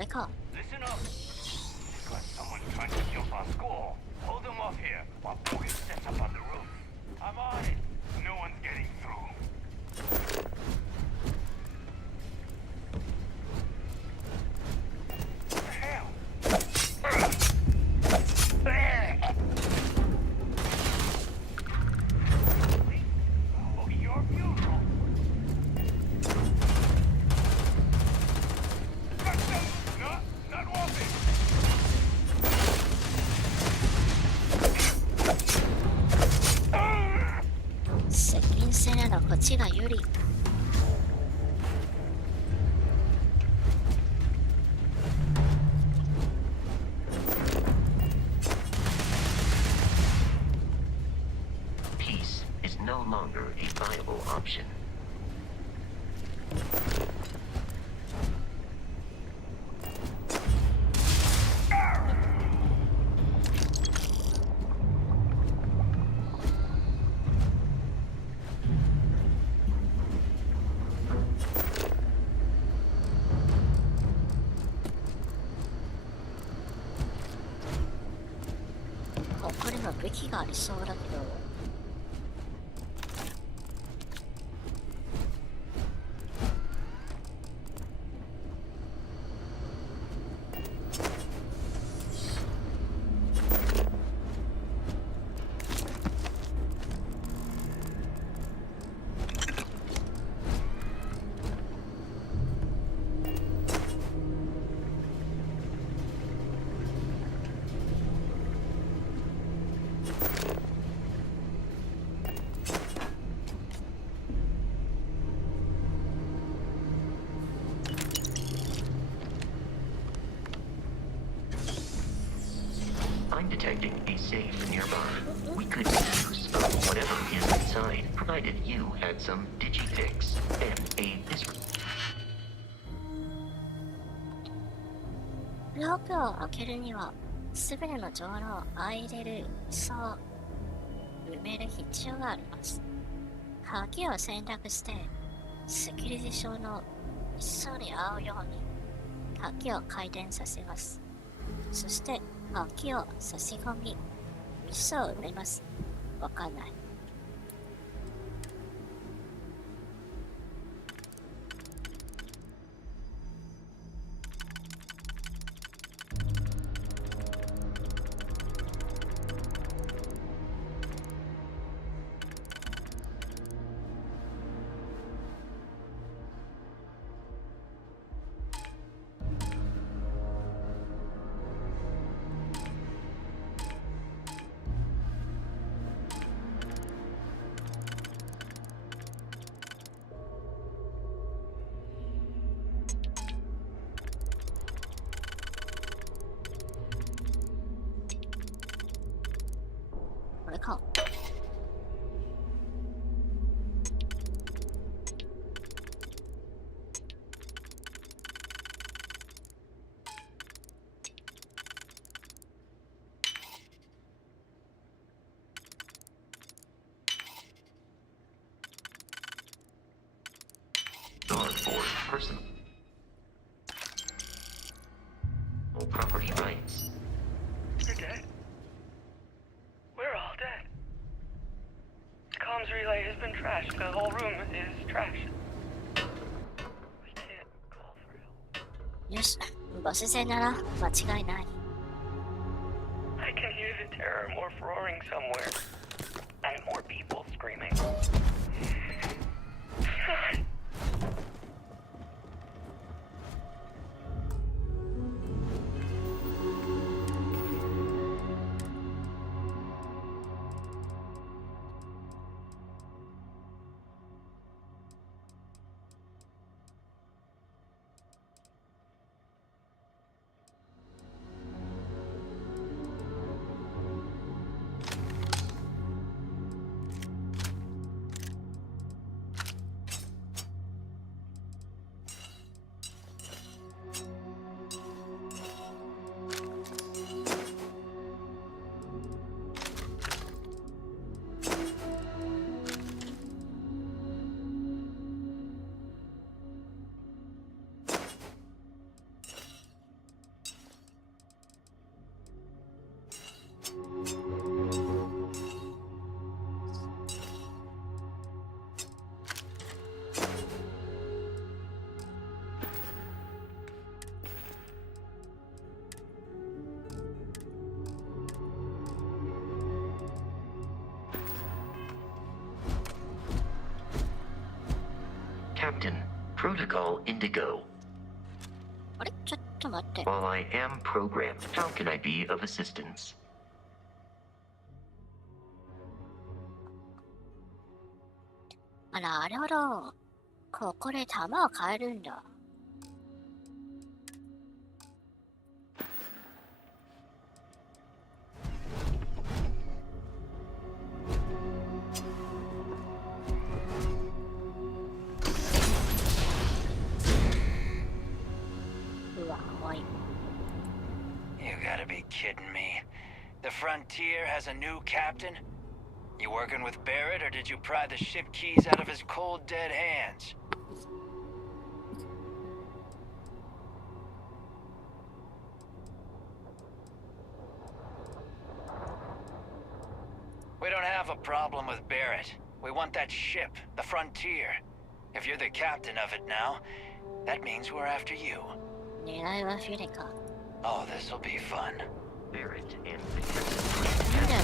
れか。Listen up. Got someone trying to jump our school. Hold them off here while Bogan sets up on the roof. I'm on it. No one's getting through. What the hell? Oh, your funeral. Not walking. 接近戦ならこっちが有利。Peace is no longer a viable option.これの武器がありそうだけど。I'm detecting a safe nearby. We could make use of whatever is inside, provided you had some digipicks and a disc. ロープを開けるには、すべての錠の開いてる層を埋める必要があります。鍵を選択して、セキュリティ証の一層に合うように鍵を回転させます。そして、鍵を差し込み、ミスを埋めます。わかんない。これか。For personal property rights. You're dead. We're all dead. The comms relay has been trashed. The whole room is trashed. We can't call for help. よし、ボス戦なら間違いない。I can hear the terror morph roaring somewhere. And more people screaming. Protocol Indigo. あれちょっと待って。 While I am programmed, how can I be of assistance? なるほど。ここで弾を変えるんだ。うわ、重い。You gotta be kidding me. The Frontier has a new captain? You working with Barrett, or did you pry the ship keys out of his cold, dead hands? We don't have a problem with Barrett. We want that ship, the Frontier. If you're the captain of it now, that means we're after you. 狙いはフィレか。Oh, this'll be fun. Barrett and なんだよ。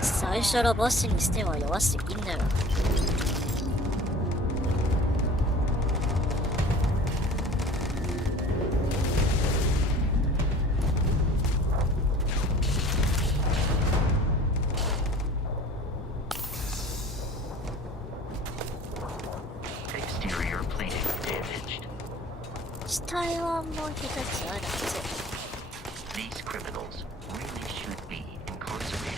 最初のボスにしては弱すぎんだよ。exterior plating damaged. 死体はもう一つあるはず。 These criminals really should be incarcerated.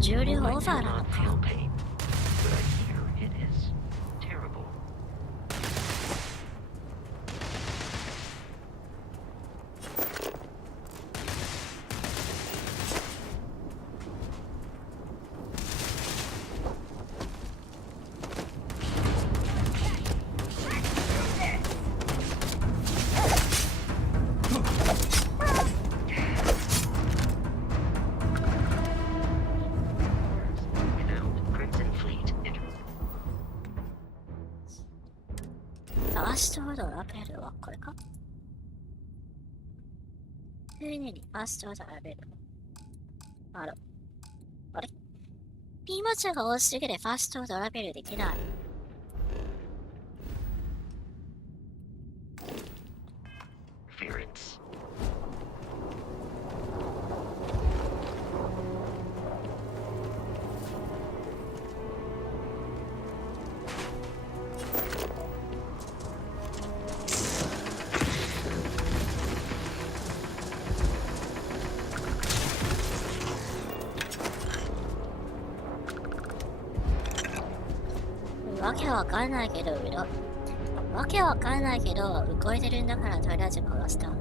重量オーバー I なの cannot か。 feel pain, but I hear it is terrible. Without Crimson Fleet inter- ファーストオードラベルはこれか。丁寧にファーストオードラベル。あれP 文字が多すぎてファーストオードラベルできない。interference. わけわかんないけど、わけわかんないけど、動いてるんだからとりあえず殺した。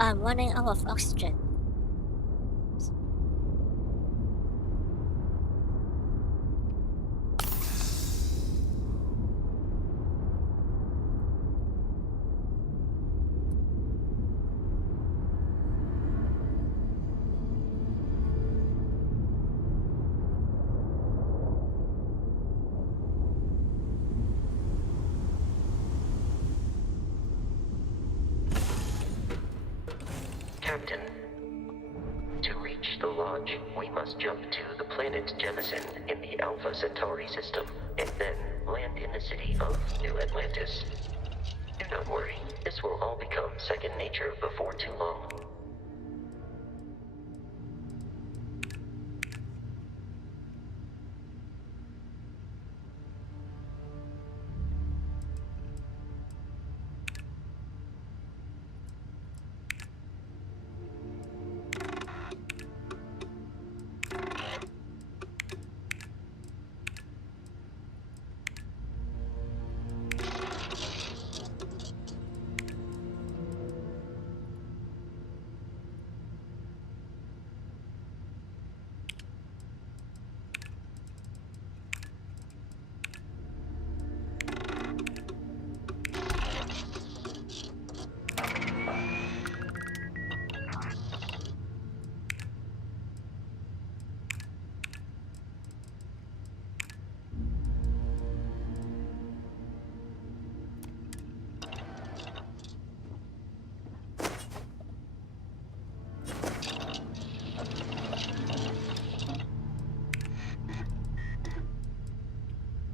I'm running out of oxygen. Captain. To reach the lodge, we must jump to the planet Jemison in the Alpha Centauri system, and then land in the city of New Atlantis. Do not worry, this will all become second nature before too long.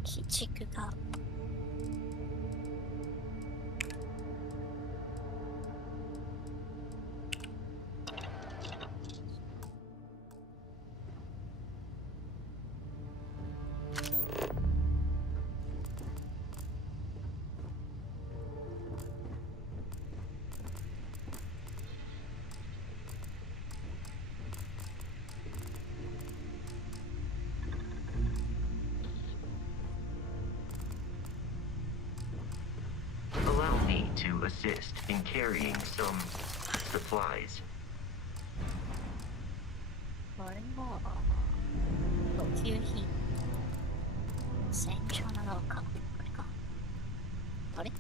鬼畜がAllow me to assist in carrying some supplies. これも補給品戦場の廊下これかあれ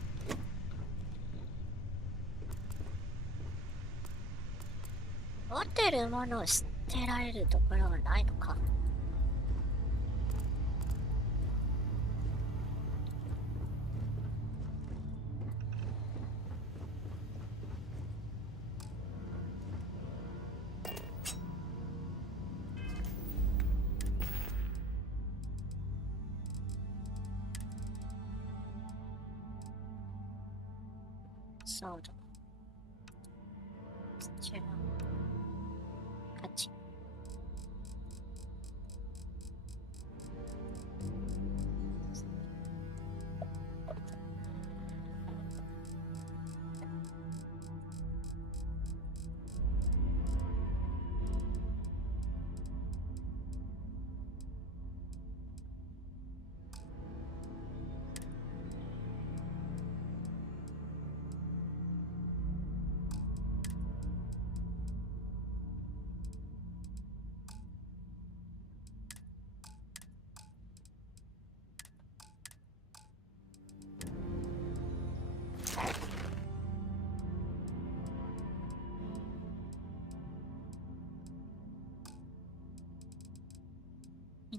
持ってるものを捨てられるところがないのかそうだ。違う。勝ち。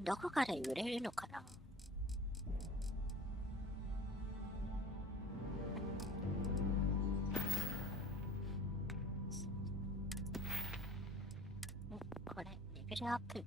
どこから揺れるのかなこれ、レベルアップ。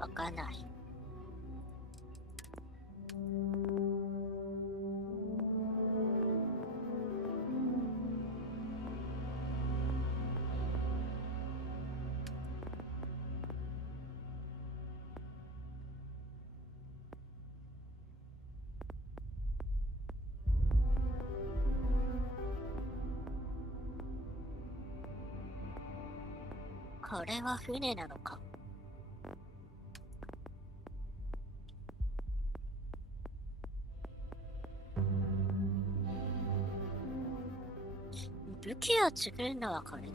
わかんない。これは船なのか。武器を作るのはこれなの。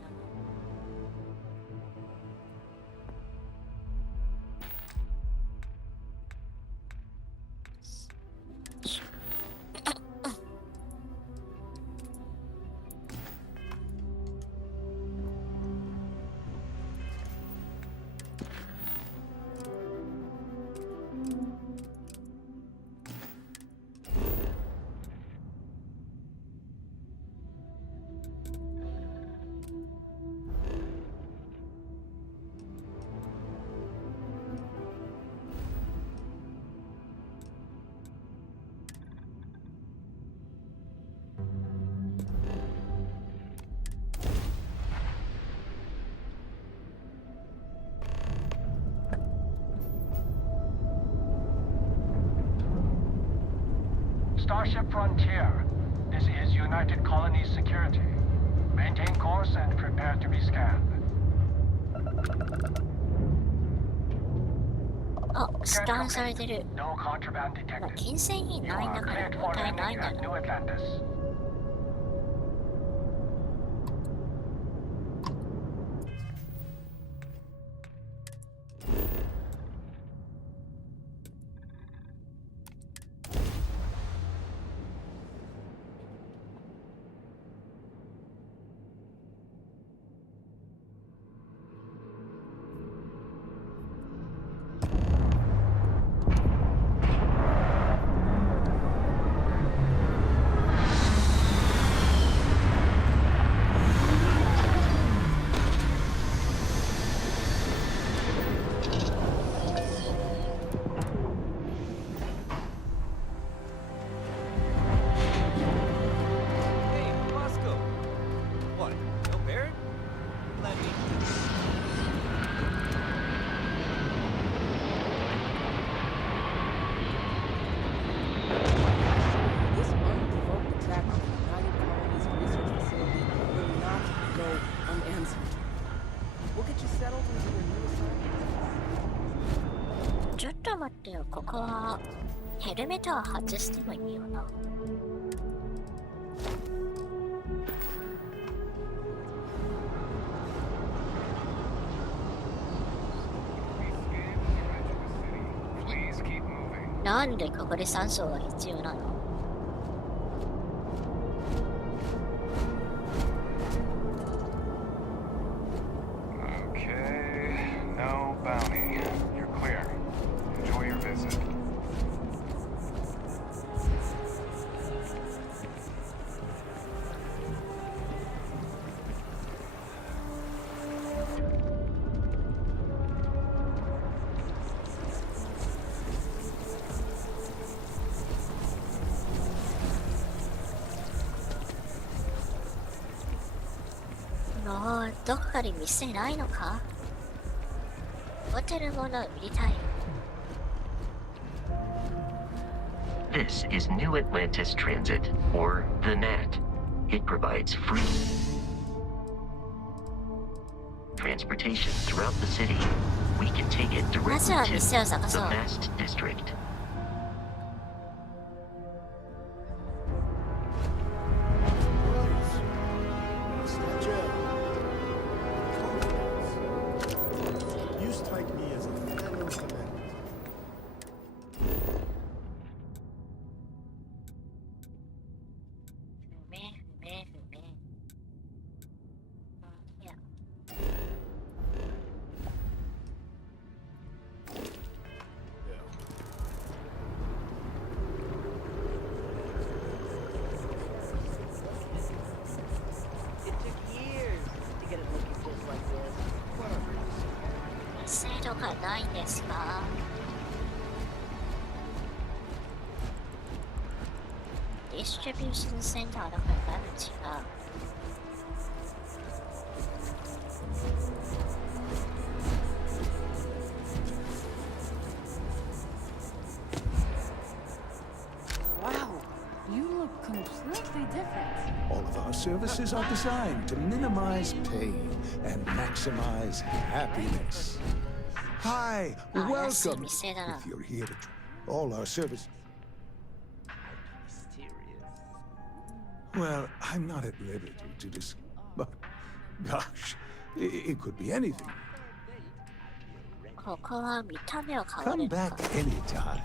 Starship Frontier. This is United Colonies Security. Maintain course and prepare to be scanned. あ、スキャンされてる。 No contraband もう detected. 金銭品 You ないん are だから cleared 問 for 題ない landing んだ at ろ。 New Atlantis. Hey, Bosco. What? No Barrett? Let me. This unprovoked attack on the United Colonies research facility will not go unanswered. We'll get you settled into your new assignment. ちょっと待ってよ、ここはヘルメットは外してもいいよな。なんでここで酸素が必要なの？ Okay, no bounty. You're clear. Enjoy your visit. もうどこかに店ないのか？ホテルもの売りたい。 This is New Atlantis Transit, or the NAT. It provides free transportation throughout the city. We can take it まず directly は to 店を探 the そう。 Fast District. It's not jail. You strike me as a fellow connect. 不明不明不明。いや。 It took years to get it looking just like this. Whatever. 制度がないんですか？ディストリビューションセンターだから多分違う。 Wow, you look completely different. All of us. services are designed to minimize pain and maximize happiness. Hi, welcome. If you're here to all our services. Well, I'm not at liberty to discuss, but gosh, it could be anything. ここは見た目を変わる Come のか back anytime.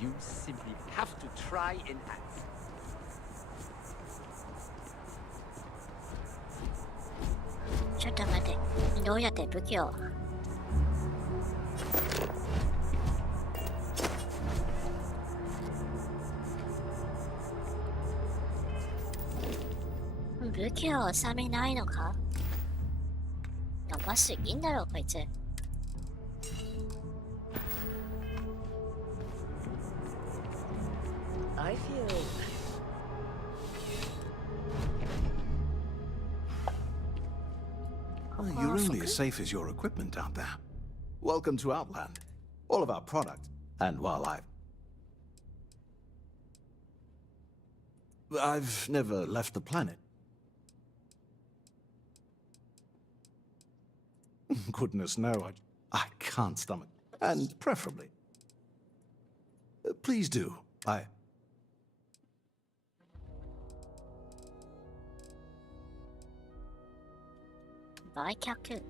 You simply have to try and act. ちょっと待って、どうやって武器を武器を収めないのか伸ばしいいんだろうこいつ I feel You're only as safe as your equipment out there. Welcome to Outland. All of our product and wildlife. I've never left the planet. Goodness, no, I can't stomach. And preferably. Please do.売却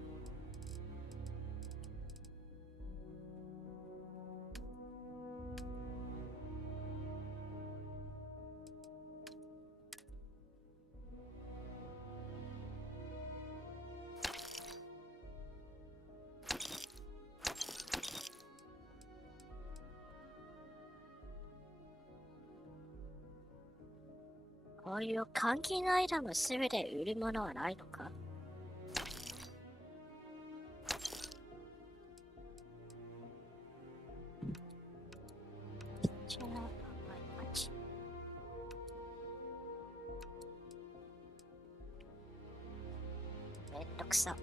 こういう換金アイテムすべて売るものはないのかめんどくさ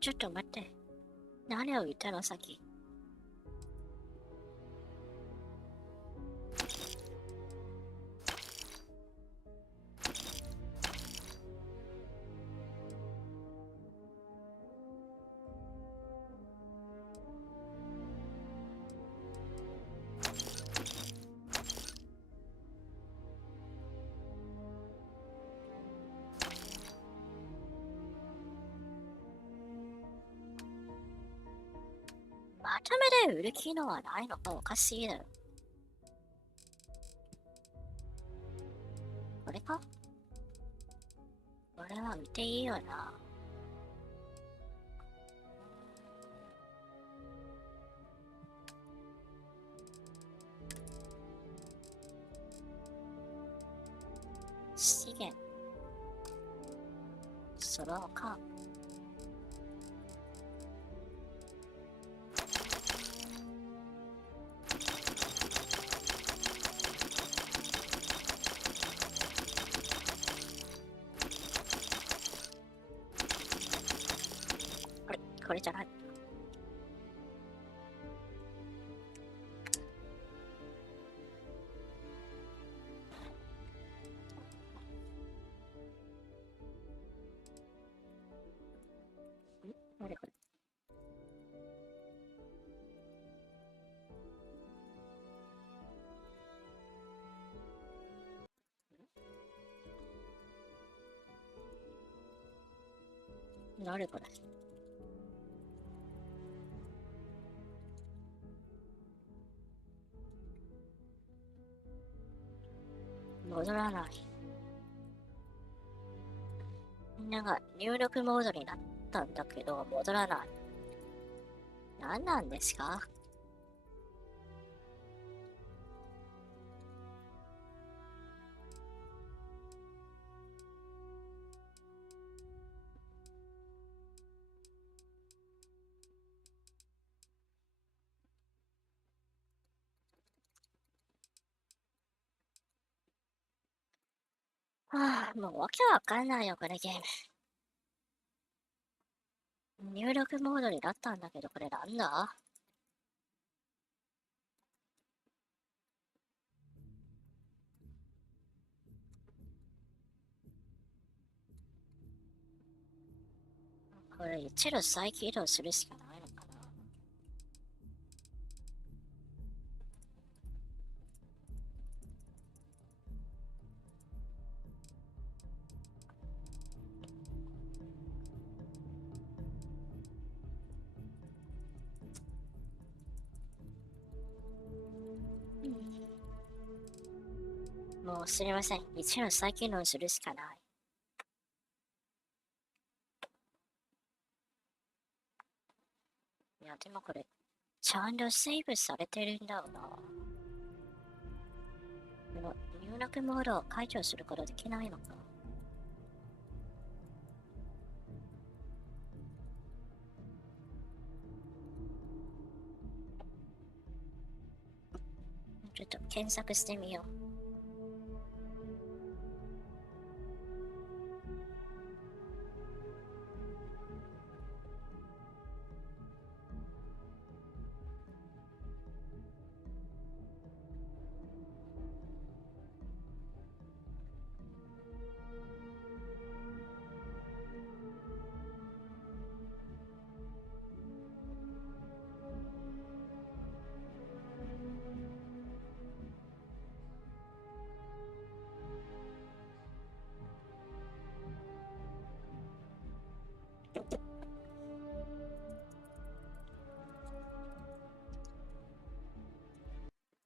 ちょっと待って。何を言ったのさっき。まとめで売る機能はないのかおかしいだろ。これかこれは見ていいよな。資源。そろうか。これじゃない。何これ。何これ。戻らない。みんなが入力モードになったんだけど、戻らない。何なんですか？はあ、もうわけわかんないよ、これゲーム。入力モードになったんだけど、これなんだ？これ一路再起動するしかないのかな。もうすみません。一路再起動するしかない。いや、でもこれ、ちゃんとセーブされてるんだろうな。でも、入力モードを解除することできないのか。ちょっと検索してみよう。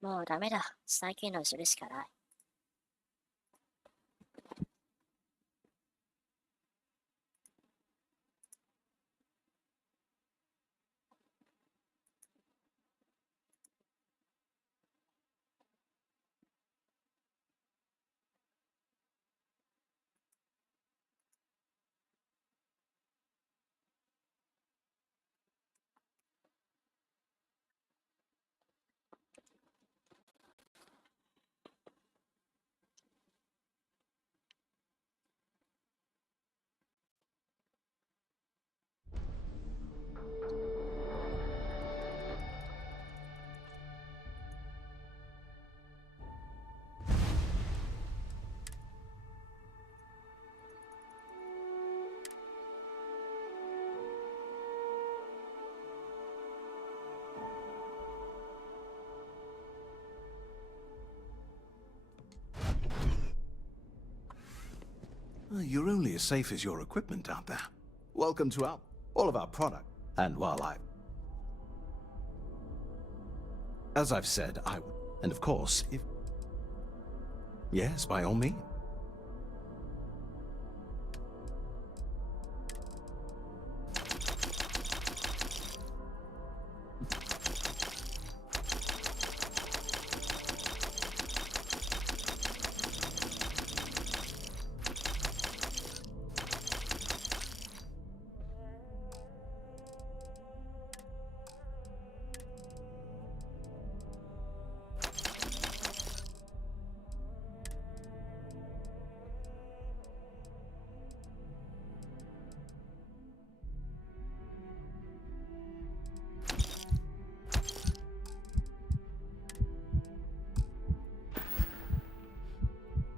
もうダメだ。再起動するしかない。You're only as safe as your equipment out there. Welcome to all of our product. And while as I've said, and of course, if... Yes, by all means.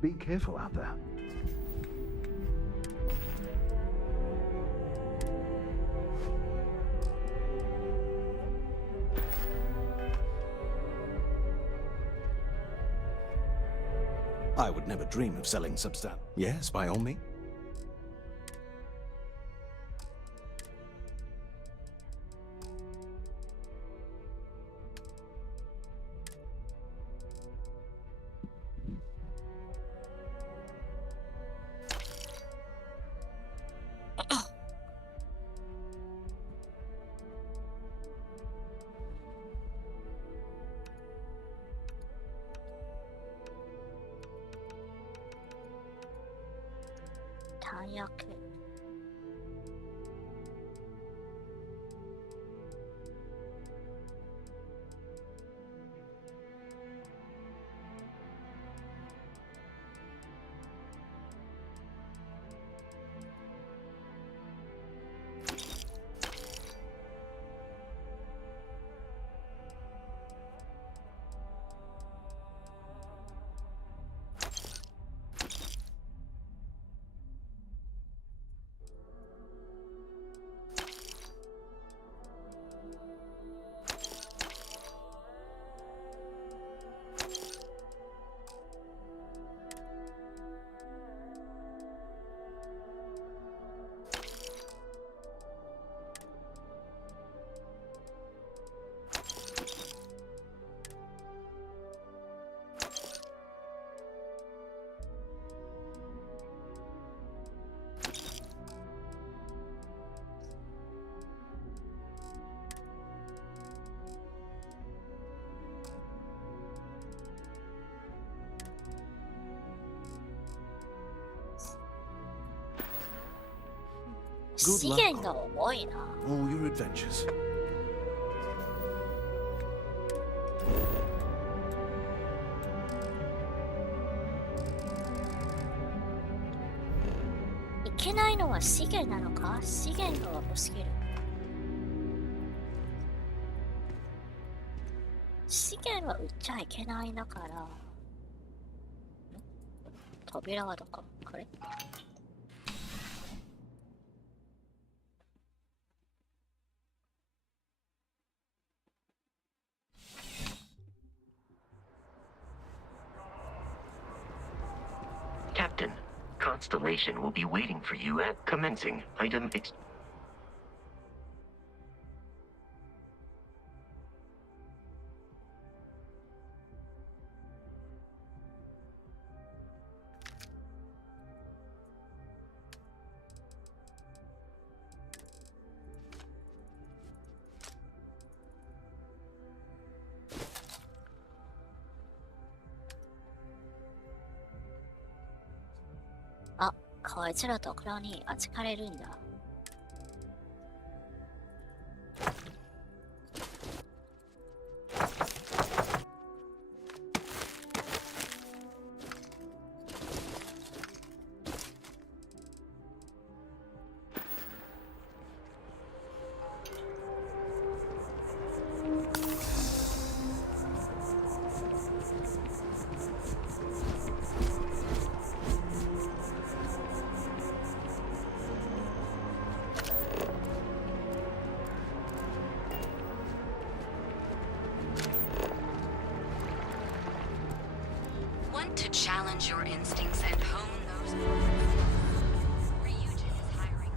Be careful out there. I would never dream of selling substance. Yes, by all means. Good 資 luck 源が重いな。 all your adventures. いけないのは資源なのか？資源が多すぎる。資源は売っちゃいけないだから。扉はどこ？これ？Captain, Constellation will be waiting for you at commencing item ex-あ、こいつらところに預かれるんだ。Want to challenge your instincts and hone those. Ryujin is hiring.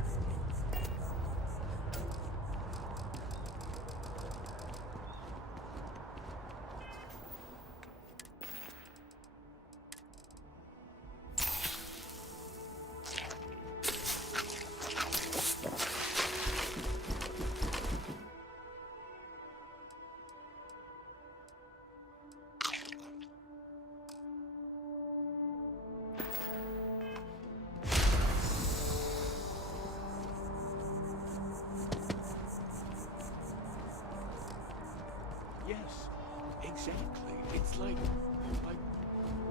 Yes, exactly. It's like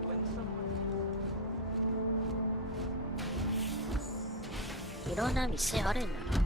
when someone... いろんな店あるんだな。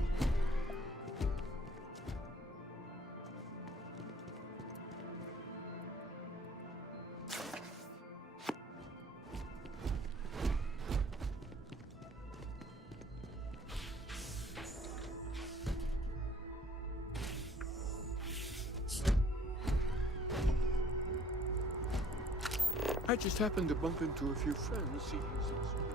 I just happened to bump into a few friends seeking some sort of...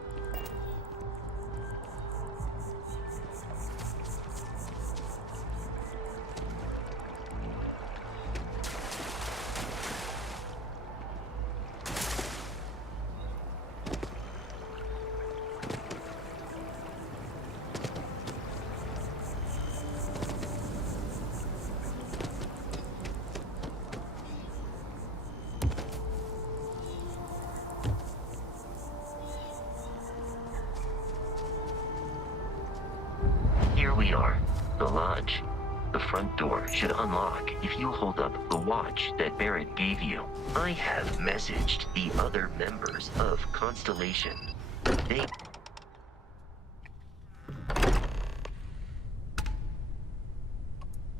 Here we are, the lodge. The front door should unlock if you hold up the watch that Barrett gave you. I have messaged the other members of Constellation. They...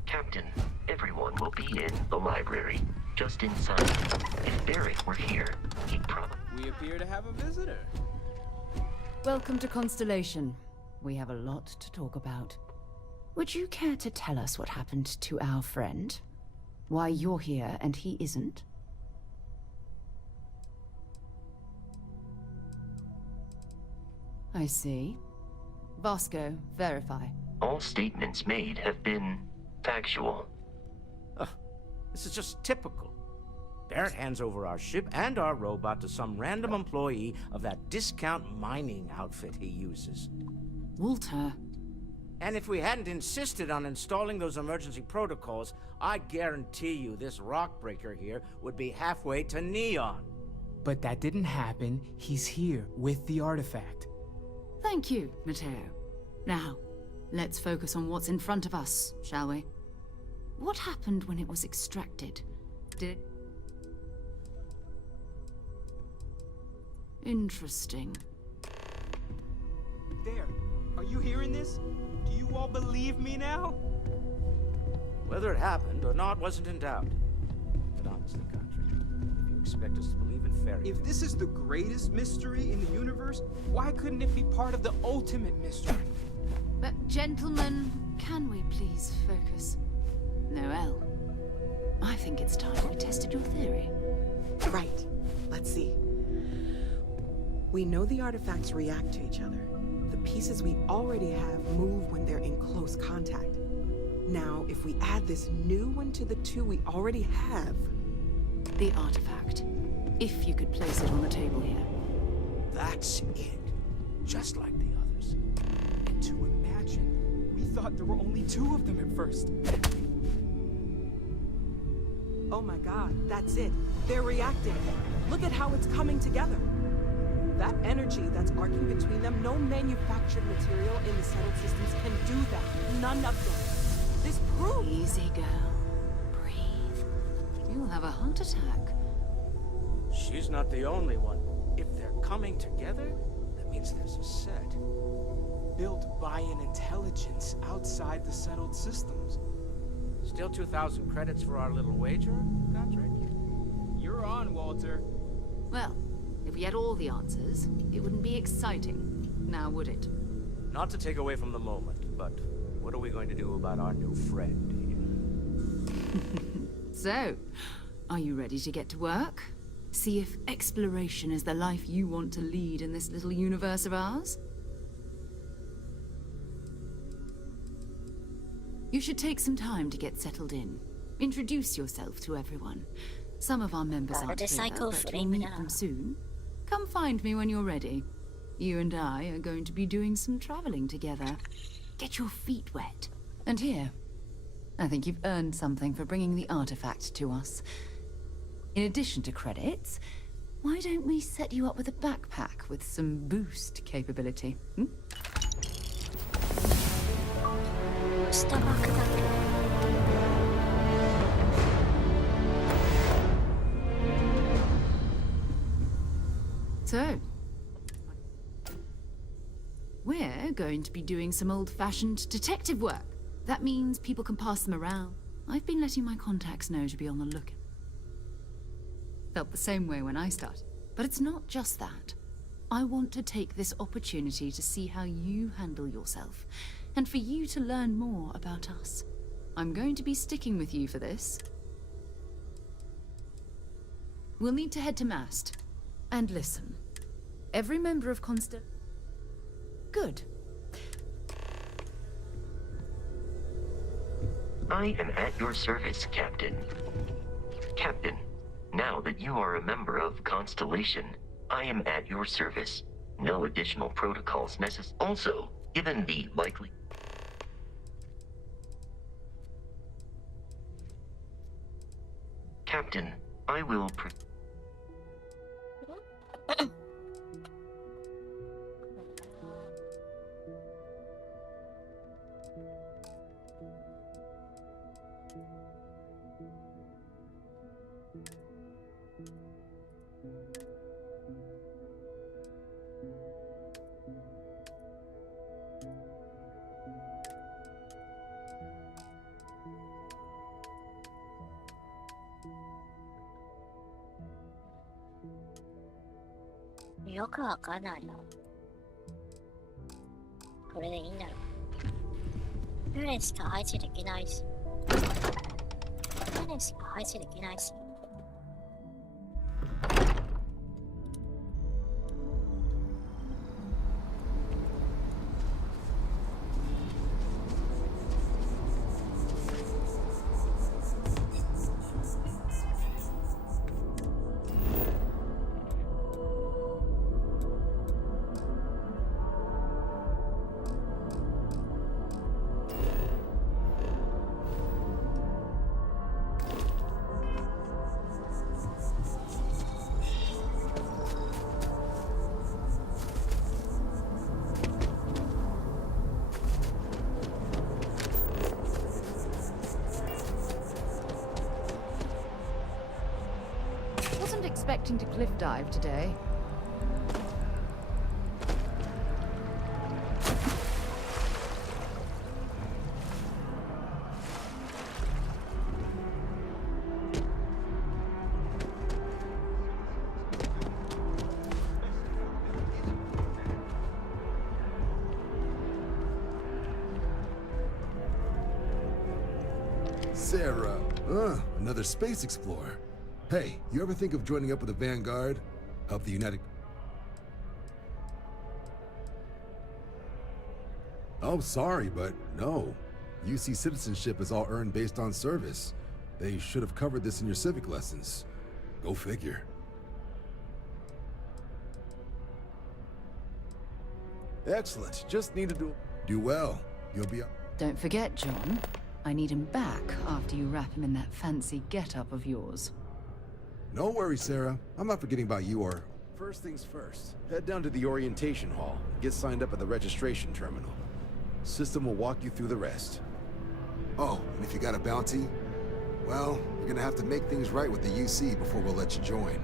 Captain, everyone will be in the library, just inside. If Barrett were here, he'd probably... We appear to have a visitor. Welcome to Constellation. We have a lot to talk about. Would you care to tell us what happened to our friend? Why you're here and he isn't? I see. Vasco, verify. All statements made have been factual. This is just typical. Barrett hands over our ship and our robot to some random employee of that discount mining outfit he uses. Walter. And if we hadn't insisted on installing those emergency protocols, I guarantee you this rock breaker here would be halfway to Neon. But that didn't happen. He's here with the artifact. Thank you, Matteo. Now, let's focus on what's in front of us, shall we? What happened when it was extracted? Interesting. There. Are you hearing this? Do you all believe me now? Whether it happened or not wasn't in doubt. But honestly, Country, if you expect us to believe in fairy tales... If this is the greatest mystery in the universe, why couldn't it be part of the ultimate mystery? But gentlemen, can we please focus? Noel, I think it's time we tested your theory. Right. Let's see. We know the artifacts react to each other. The pieces we already have move when they're in close contact. Now, if we add this new one to the two we already have... The artifact. If you could place it on the table here. That's it. Just like the others. And to imagine, we thought there were only 2 of them at first. Oh my god, that's it. They're reacting. Look at how it's coming together. That energy that's arcing between them, no manufactured material in the settled systems can do that. None of them. This proves... Easy, girl. Breathe. You'll have a heart attack. She's not the only one. If they're coming together, that means there's a set. Built by an intelligence outside the settled systems. Still 2,000 credits for our little wager, Godric? You're on, Walter. Well, if we had all the answers, it wouldn't be exciting, now would it? Not to take away from the moment, but what are we going to do about our new friend here? So, are you ready to get to work? See if exploration is the life you want to lead in this little universe of ours? You should take some time to get settled in. Introduce yourself to everyone. Some of our members aren't here, but you'll meet them soon. Come find me when you're ready. You and I are going to be doing some traveling together. Get your feet wet. And here, I think you've earned something for bringing the artifact to us. In addition to credits, why don't we set you up with a backpack with some boost capability? So, we're going to be doing some old-fashioned detective work. That means people can pass them around. I've been letting my contacts know to be on the lookout. Felt the same way when I started. But it's not just that. I want to take this opportunity to see how you handle yourself, and for you to learn more about us. I'm going to be sticking with you for this. We'll need to head to Mast. And listen, every member of Good. I am at your service, Captain. Captain, now that you are a member of Constellation, I am at your service. No additional protocols necessary. Also, given the likely... Captain, I will...よくわかんないな。これでいいんだろう。ルーレンしか配置できないし。ルーレンしか配置できないし。Wasn't expecting to cliff dive today. Sarah, another space explorer. Hey, you ever think of joining up with the Vanguard? Help the United... Oh, sorry, but no. UC citizenship is all earned based on service. They should have covered this in your civic lessons. Go figure. Excellent. Just need to do well. You'll be up. Don't forget, John. I need him back after you wrap him in that fancy get-up of yours. No worries, Sarah. I'm not forgetting about you or... First things first. Head down to the orientation hall. Get signed up at the registration terminal. System will walk you through the rest. Oh, and if you got a bounty, well, you're gonna have to make things right with the UC before we'll let you join.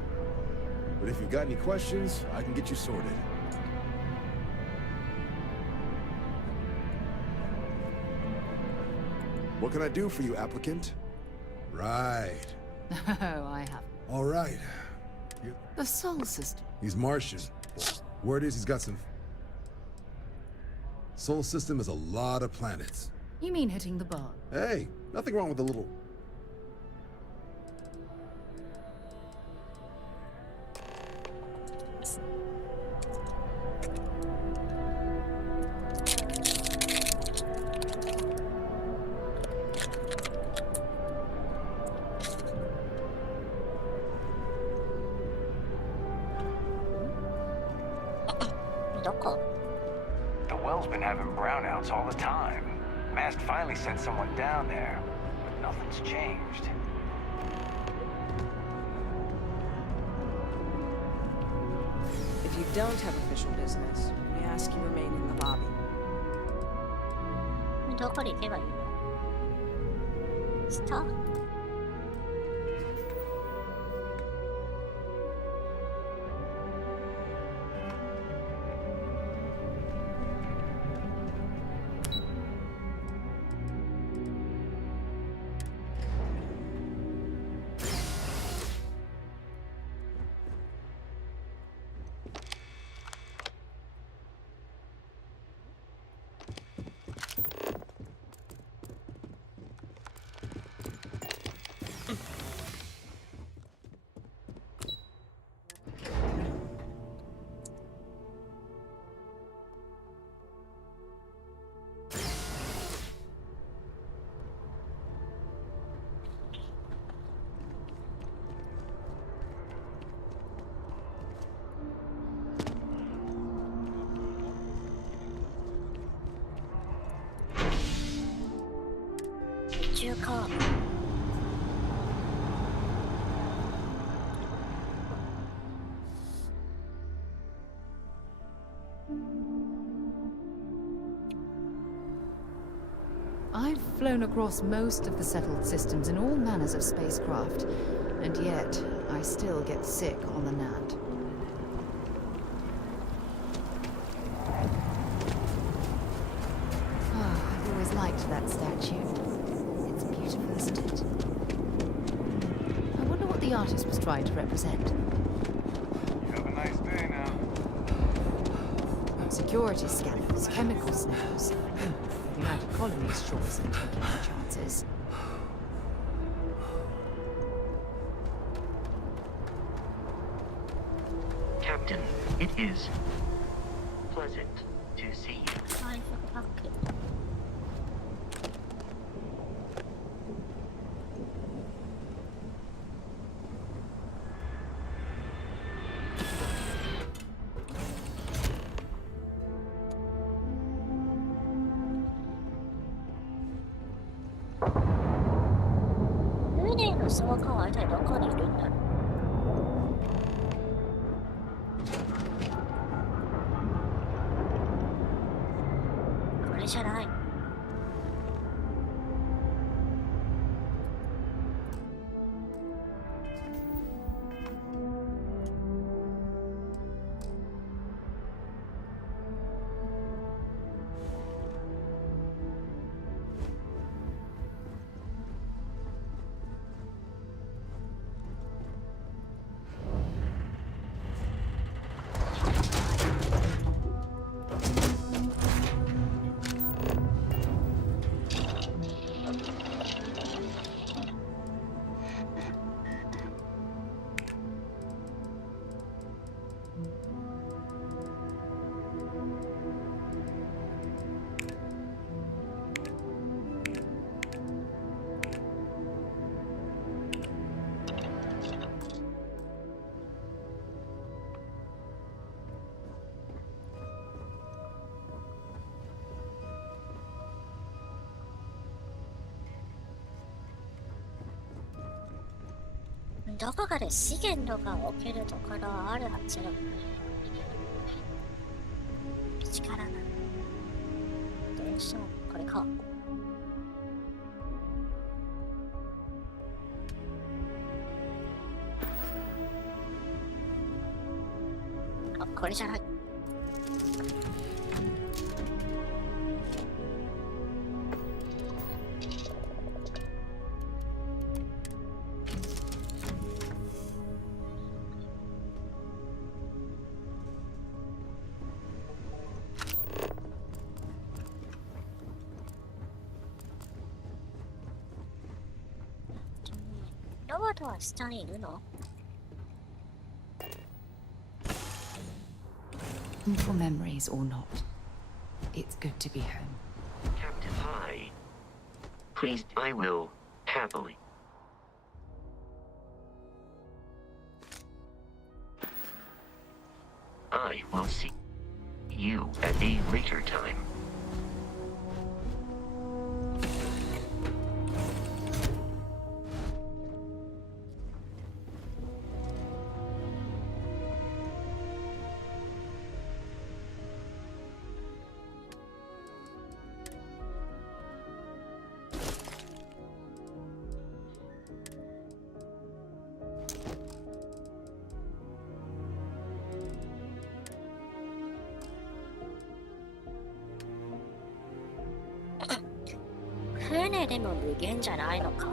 But if you've got any questions, I can get you sorted. What can I do for you, applicant? Right. Oh, I have. All right. The Sol system. He's Martian. Word is he's got some... Sol system is a lot of planets. You mean hitting the bar? Hey, nothing wrong with a little... The well's been having brownouts all the time. Mast finally sent someone down there, but nothing's changed. If you don't have official business, we ask you remain in the lobby. どこに行けばいいの？スター？宇宙か。I've flown across most of the settled systems in all manners of spacecraft, and yet I still get sick on the Nant. I've always liked that statue. It's beautiful, isn't it? I wonder what the artist was trying to represent. Have a nice day now. Security scanners, chemical sniffers. United Colonies sure isn't taking any chances. Captain, it is pleasant to see you. どこかで資源とか起きるところはあるはずだ。力が。電車、これか。あ、これじゃない。ロボットは下にいるの？For memories or not, it's good to be home. Captain, hi. Please, I will happily. I will see you at a later time.船でも無限じゃないのか。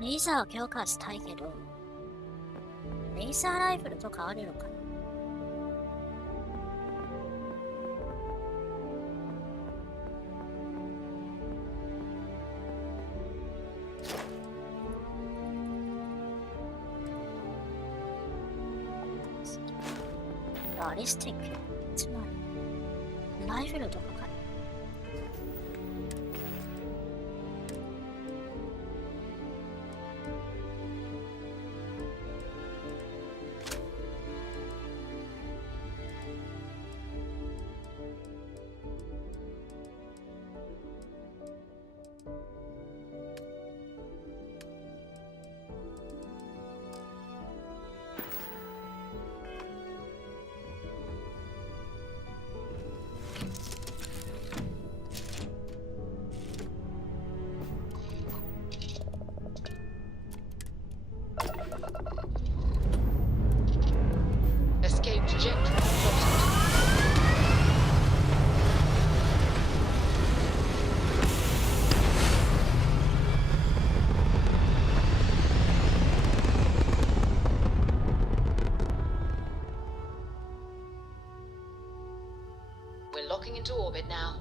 レーザーを強化したいけど、レーザーライフルとかあるのかな。バリスティック、つまりライフルとかかな。Escape trajectory plotted. We're locking into orbit now.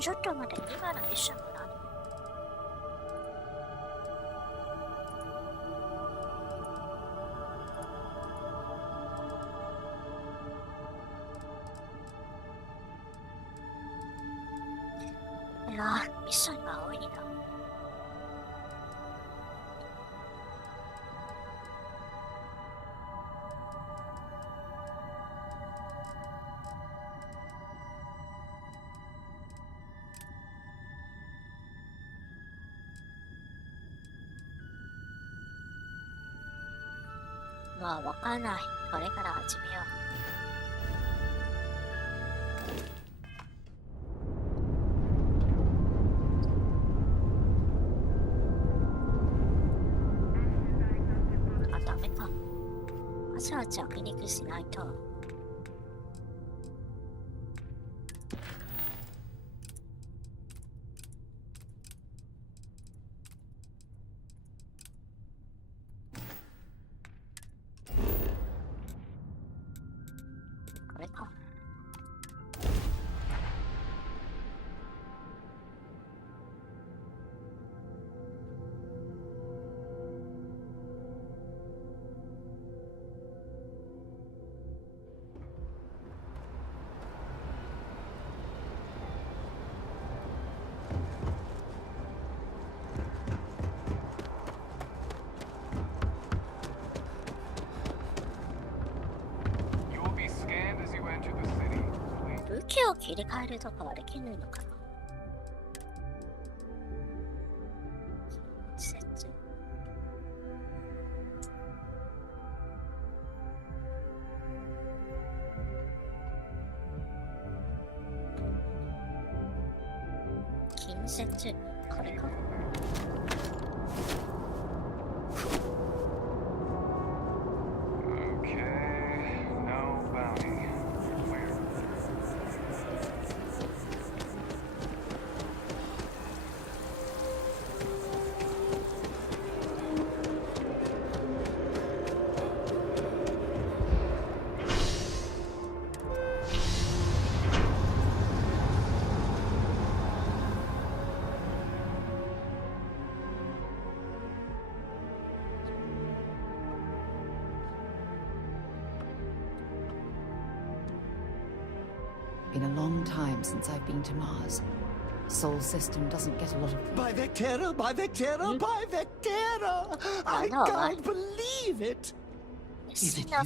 ちょっと待って、今のミッションは何？いやミッションが多いな。まあわかんない。これから始めよう。ダメか。まずは着陸しないと。これか。武器を切り替えるとかはできないのかな。近接、これか。Been a long time since I've been to Mars. Sol system doesn't get a lot of... By Vectera, by Vectera, by Vectera! I can't believe it! Is it you?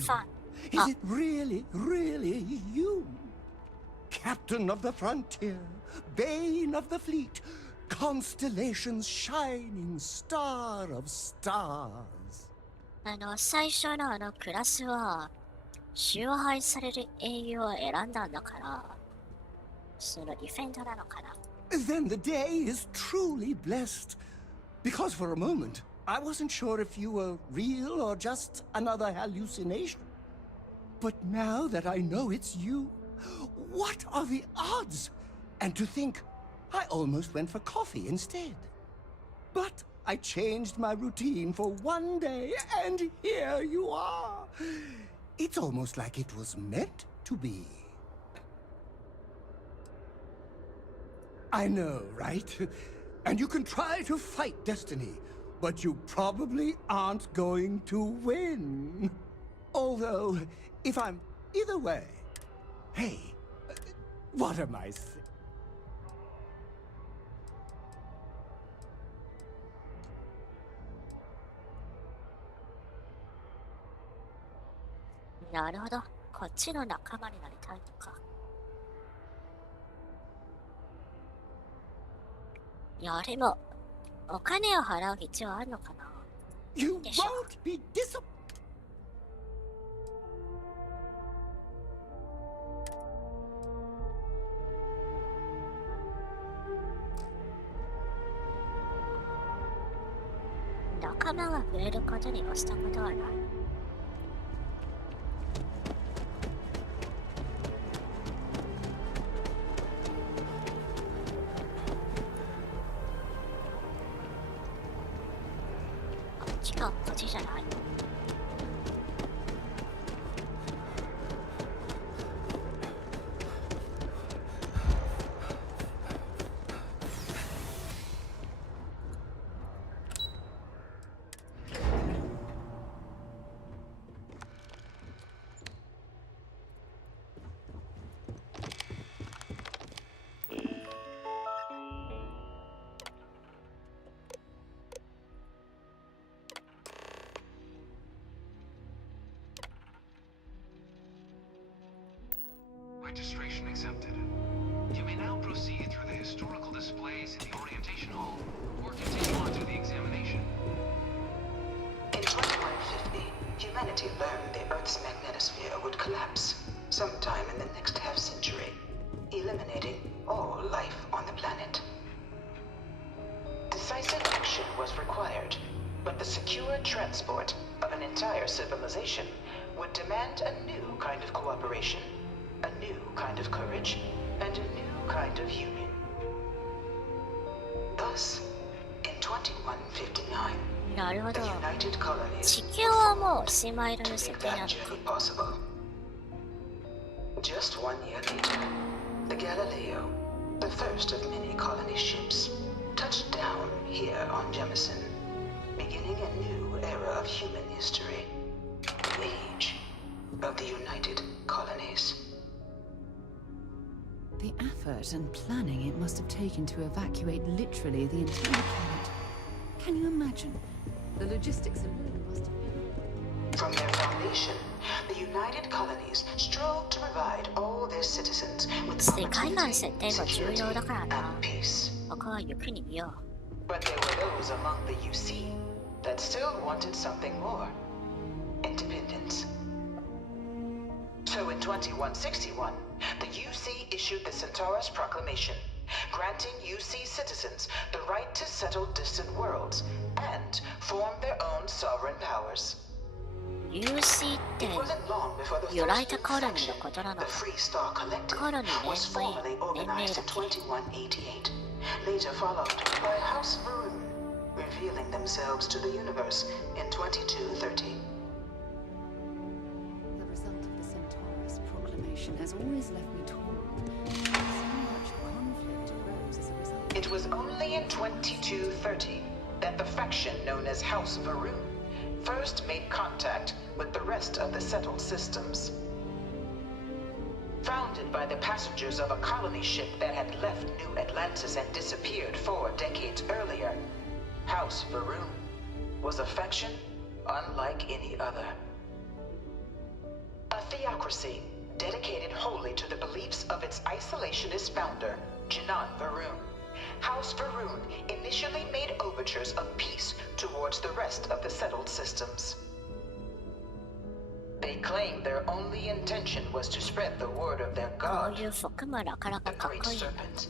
Is it really, really you? Captain of the frontier, bane of the fleet, constellation's shining star of stars. 最初のクラスは崇拝される英雄を選んだんだから、そのディフェンダーなのかな。Then the day is truly blessed. Because for a moment, I wasn't sure if you were real or just another hallucination. But now that I know it's you, what are the odds? And to think, I almost went for coffee instead. But I changed my routine for one day, and here you are. It's almost like it was meant to be. I know, right? And you can try to fight destiny, but you probably aren't going to win. Although, if I'm either way, hey, what am I saying? なるほど、こっちの仲間になりたいのか。いや、でも、お金を払う必要あるのかな。You won't be disappointed. 仲間が増えることに越したことはない。こっちじゃない。Information accepted. You may now proceed through the historical displays in the orientation hall, or continue on to the examination. In 2150, humanity learned the Earth's magnetosphere would collapse sometime in the next half-century, eliminating all life on the planet. Decisive action was required, but the secure transport of an entire civilization would demand a new kind of cooperation, a new kind of courage, and a new kind of union. Thus, in 2159, the United Colonies made that journey possible. Just 1 year later, the Galileo, the first of many colony ships, touched down here on Jemison, beginning a new era of human history, the age of the United Colonies. The effort and planning it must have taken to evacuate literally the entire planet. Can you imagine? The logistics alone must have been... From their foundation, the United Colonies strove to provide all their citizens with opportunity, security, and peace. But there were those among the UC that still wanted something more. Independence. So in 2161, the UC issued the Centaurus Proclamation, granting UC citizens the right to settle distant worlds and form their own sovereign powers. UC ってユナイトコロニーのことなのか。コロニー連盟だっけ。 Later followed by House Varun, revealing themselves to the universe in 2230. The result of the Centaurus Proclamation has always left me torn. So much conflict arose as a result. It was only in 2230 that the faction known as House Varun first made contact with the rest of the settled systems. Founded by the passengers of a colony ship that had left New Atlantis and disappeared 4 decades earlier, House Varun was a faction unlike any other. A theocracy dedicated wholly to the beliefs of its isolationist founder, Janan Varun. House Varun initially made overtures of peace towards the rest of the settled systems. They claimed their only intention was to spread the word of their god, the Great Serpent.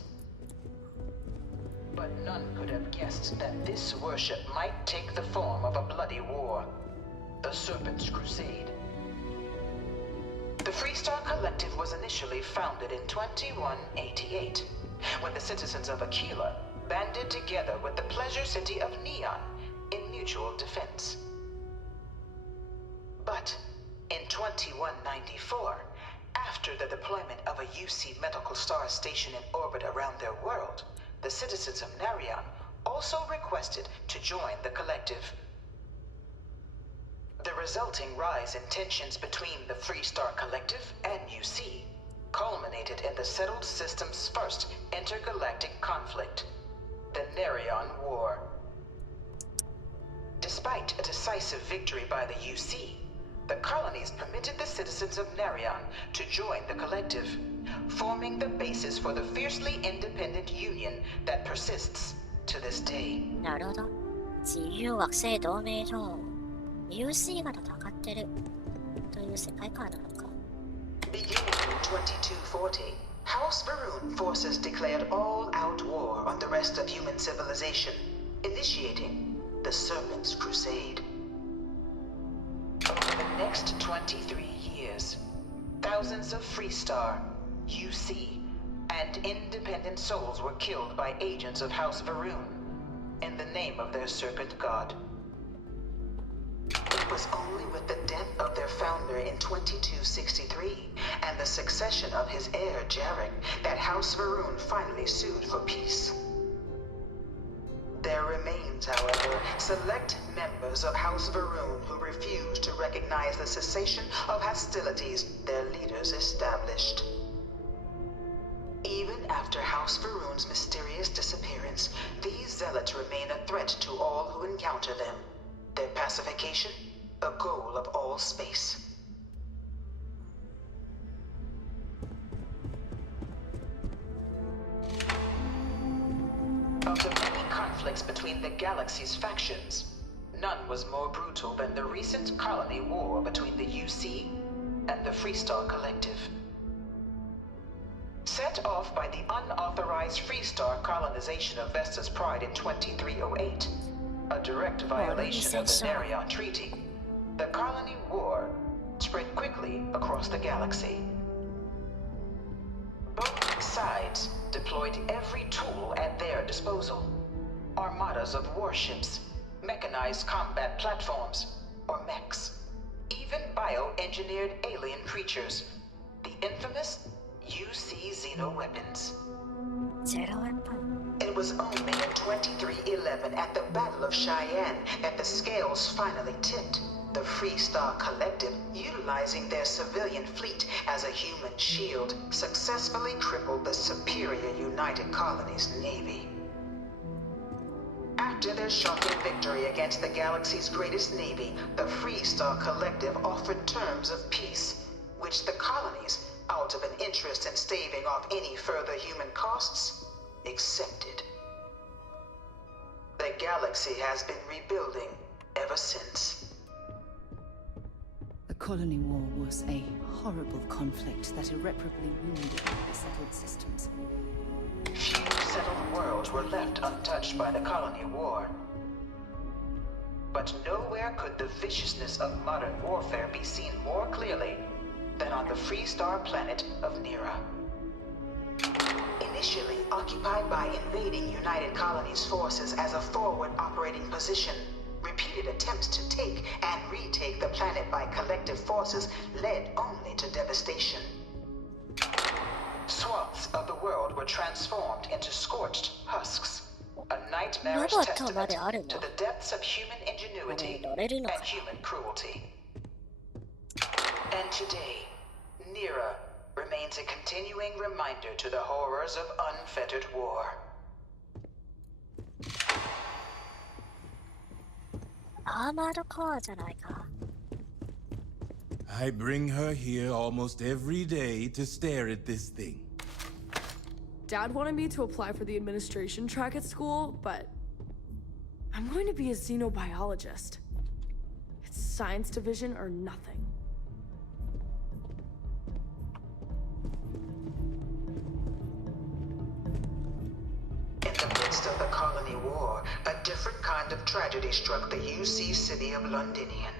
But none could have guessed that this worship might take the form of a bloody war, the Serpent's Crusade. The Freestar Collective was initially founded in 2188, when the citizens of Aquila banded together with the pleasure city of Neon in mutual defense. But in 2194, after the deployment of a UC medical star station in orbit around their world, the citizens of Narion also requested to join the collective. The resulting rise in tensions between the Freestar Collective and UC culminated in the settled system's first intergalactic conflict, the Narion War. Despite a decisive victory by the UC, the colonies permitted the citizens of Narion to join the collective, forming the basis for the fiercely independent union that persists to this day. なるほど。自由惑星同盟上、UC が戦ってるという世界観なのか。Beginning in 2240, House Varun forces declared all-out war on the rest of human civilization, initiating the Serpent's Crusade. Over the next 23 years, thousands of Freestar, UC, and independent souls were killed by agents of House Varun in the name of their serpent god. It was only with the death of their founder in 2263 and the succession of his heir Jarek that House Varun finally sued for peace. There remains, however, select members of House Varun who refuse to recognize the cessation of hostilities their leaders established. Even after House Varun's mysterious disappearance, these zealots remain a threat to all who encounter them. Their pacification, a goal of all space. Of the many conflicts between the galaxy's factions, none was more brutal than the recent colony war between the UC and the Freestar Collective. Set off by the unauthorized Freestar colonization of Vesta's Pride in 2308, a direct violation of the Nerion Treaty, the colony war spread quickly across the galaxy. Both sides deployed every tool at their disposal. Armadas of warships, mechanized combat platforms, or mechs, even bioengineered alien creatures, the infamous UC xenoweapons. It was only in 2311 at the Battle of Cheyenne that the scales finally tipped. The Freestar Collective, utilizing their civilian fleet as a human shield, successfully crippled the superior United Colonies Navy. After their shocking victory against the galaxy's greatest navy, the Freestar Collective offered terms of peace, which the colonies, out of an interest in staving off any further human costs, accepted. The galaxy has been rebuilding ever since. The colony war was a horrible conflict that irreparably wounded the settled systems. Few settled worlds were left untouched by the colony war. But nowhere could the viciousness of modern warfare be seen more clearly than on the Freestar planet of Nira. Initially occupied by invading United Colonies forces as a forward operating position, repeated attempts to take and retake the planet by collective forces led only to devastation. Swaths of the world were transformed into scorched husks, a nightmarish testament to the depths of human ingenuity and human cruelty. And today, Nira remains a continuing reminder to the horrors of unfettered war. I bring her here almost every day to stare at this thing. Dad wanted me to apply for the administration track at school, but I'm going to be a xenobiologist. It's science division or nothing. In the midst of the colony war, a different kind of tragedy struck the UC city of Londinian.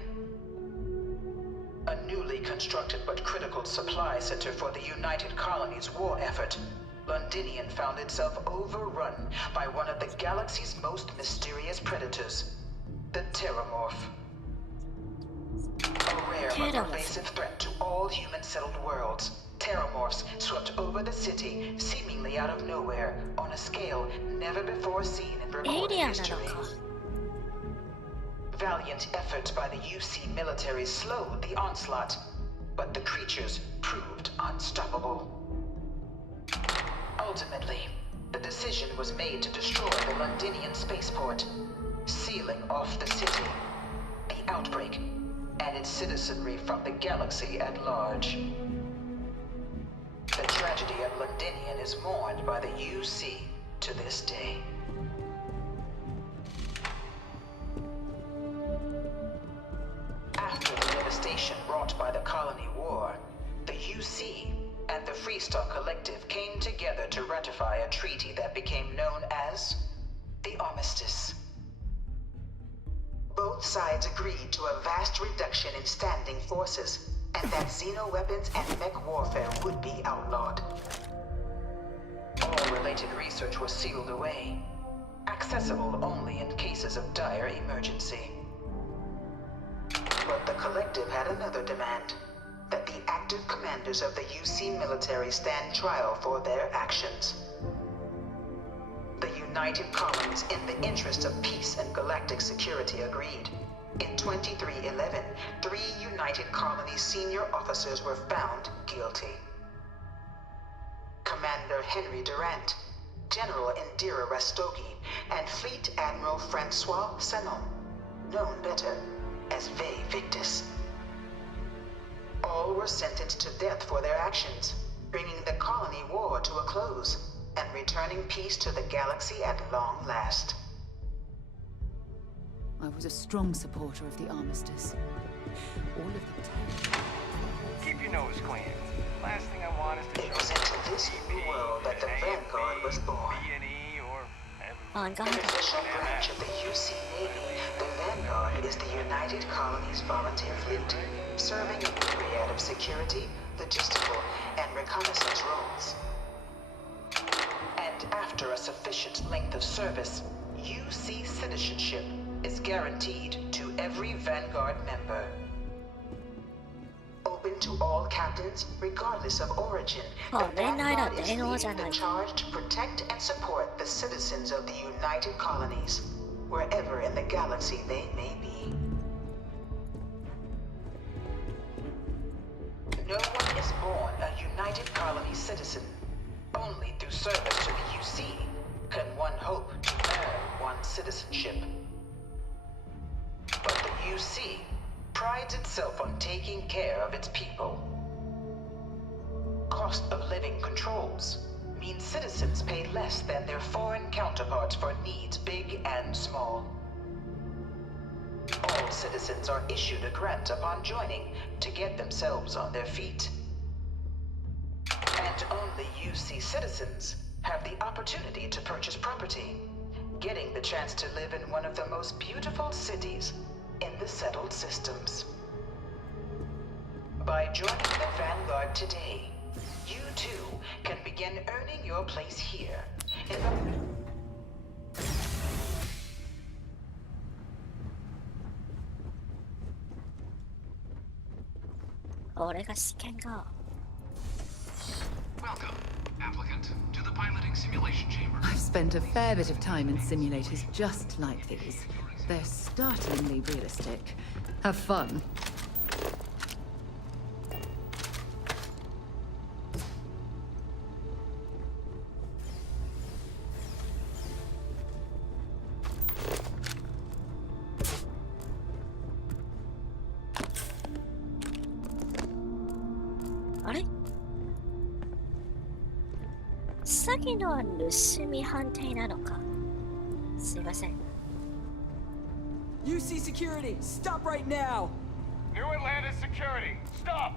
A newly constructed but critical supply center for the United Colonies' war effort, Londinian found itself overrun by one of the galaxy's most mysterious predators, the Terramorph. A rare but pervasive threat to all human-settled worlds, Terramorphs swept over the city, seemingly out of nowhere, on a scale never before seen in recorded history. Valiant efforts by the UC military slowed the onslaught, but the creatures proved unstoppable. Ultimately, the decision was made to destroy the Londinian spaceport, sealing off the city, the outbreak, and its citizenry from the galaxy at large. The tragedy of Londinian is mourned by the UC to this day. After the devastation wrought by the colony war, the UC and the Freestar Collective came together to ratify a treaty that became known as the Armistice. Both sides agreed to a vast reduction in standing forces, and that xenoweapons and mech warfare would be outlawed. All related research was sealed away, accessible only in cases of dire emergency. But the Collective had another demand, that the active commanders of the UC military stand trial for their actions. The United Colonies, in the interest of peace and galactic security, agreed. In 2311, 3 United Colonies senior officers were found guilty. Commander Henry Durant, General Indira Rastogi, and Fleet Admiral Francois Sanon, known better as ÄVI. All were sentenced to death for their actions, bringing the colony war to a close, and returning peace to the galaxy at long last. I was a strong supporter of the armistice. All of the Keep your nose clean. Last thing I want is to It was into this new world that the Vanguard was born. An official branch of the UC Navy, the Vanguard is the United Colonies Volunteer Fleet, serving a myriad of security, logistical, and reconnaissance roles. And after a sufficient length of service, UC citizenship is guaranteed to every Vanguard member. Open to all captains, regardless of origin, the Vanguard is leading the charge to protect and support the citizens of the United Colonies, wherever in the galaxy they may be. No one is born a United Colony citizen. Only through service to the UC can one hope to earn one's citizenship. But the UC prides itself on taking care of its people. Cost of living controls mean citizens pay less than their foreign counterparts for needs big and small. All citizens are issued a grant upon joining to get themselves on their feet. And only UC citizens have the opportunity to purchase property, getting the chance to live in one of the most beautiful cities in the settled systems. By joining the Vanguard today, you too can begin earning your place here in the... Welcome, applicant, to the piloting simulation chamber. I've spent a fair bit of time in simulators just like these. They're startlingly realistic. Have fun. Are? さっきのは盗み判定なのか。すいません。UC security, stop right now! New Atlantis security, stop!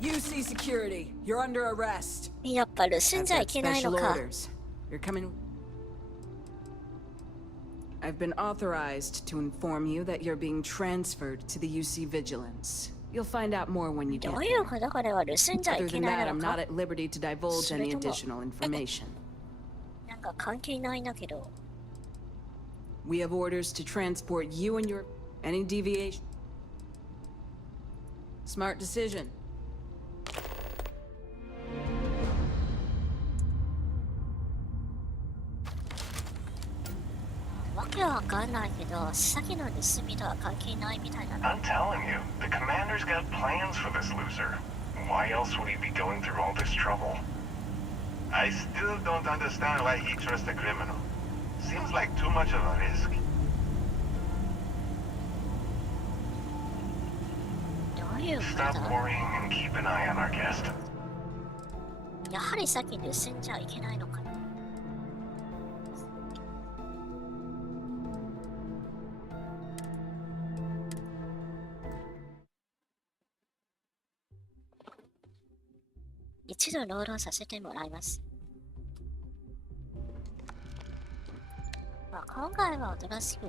UC security, you're under arrest. やっぱ盗んじゃいけないのか。 You're coming. I've been authorized to inform you that you're being transferred to the UC Vigilance. You'll find out more when you get there. Other than that, I'm not at liberty to divulge any additional information. なんか関係ないんだけど。 We have orders to transport you and your... any deviation. Smart decision. わけわかんないけど、さっきの盗みとは関係ないみたいな。I'm telling you, the commander's got plans for this loser. Why else would he be going through all this trouble? I still don't understand why he trusts a criminal. Seems like too much of a risk. どういうこと？ Stop worrying and keep an eye on our guest. やはりさっき盗んじゃいけないのかな。一度ロールさせてもらいます。まあ、今回はおとなしく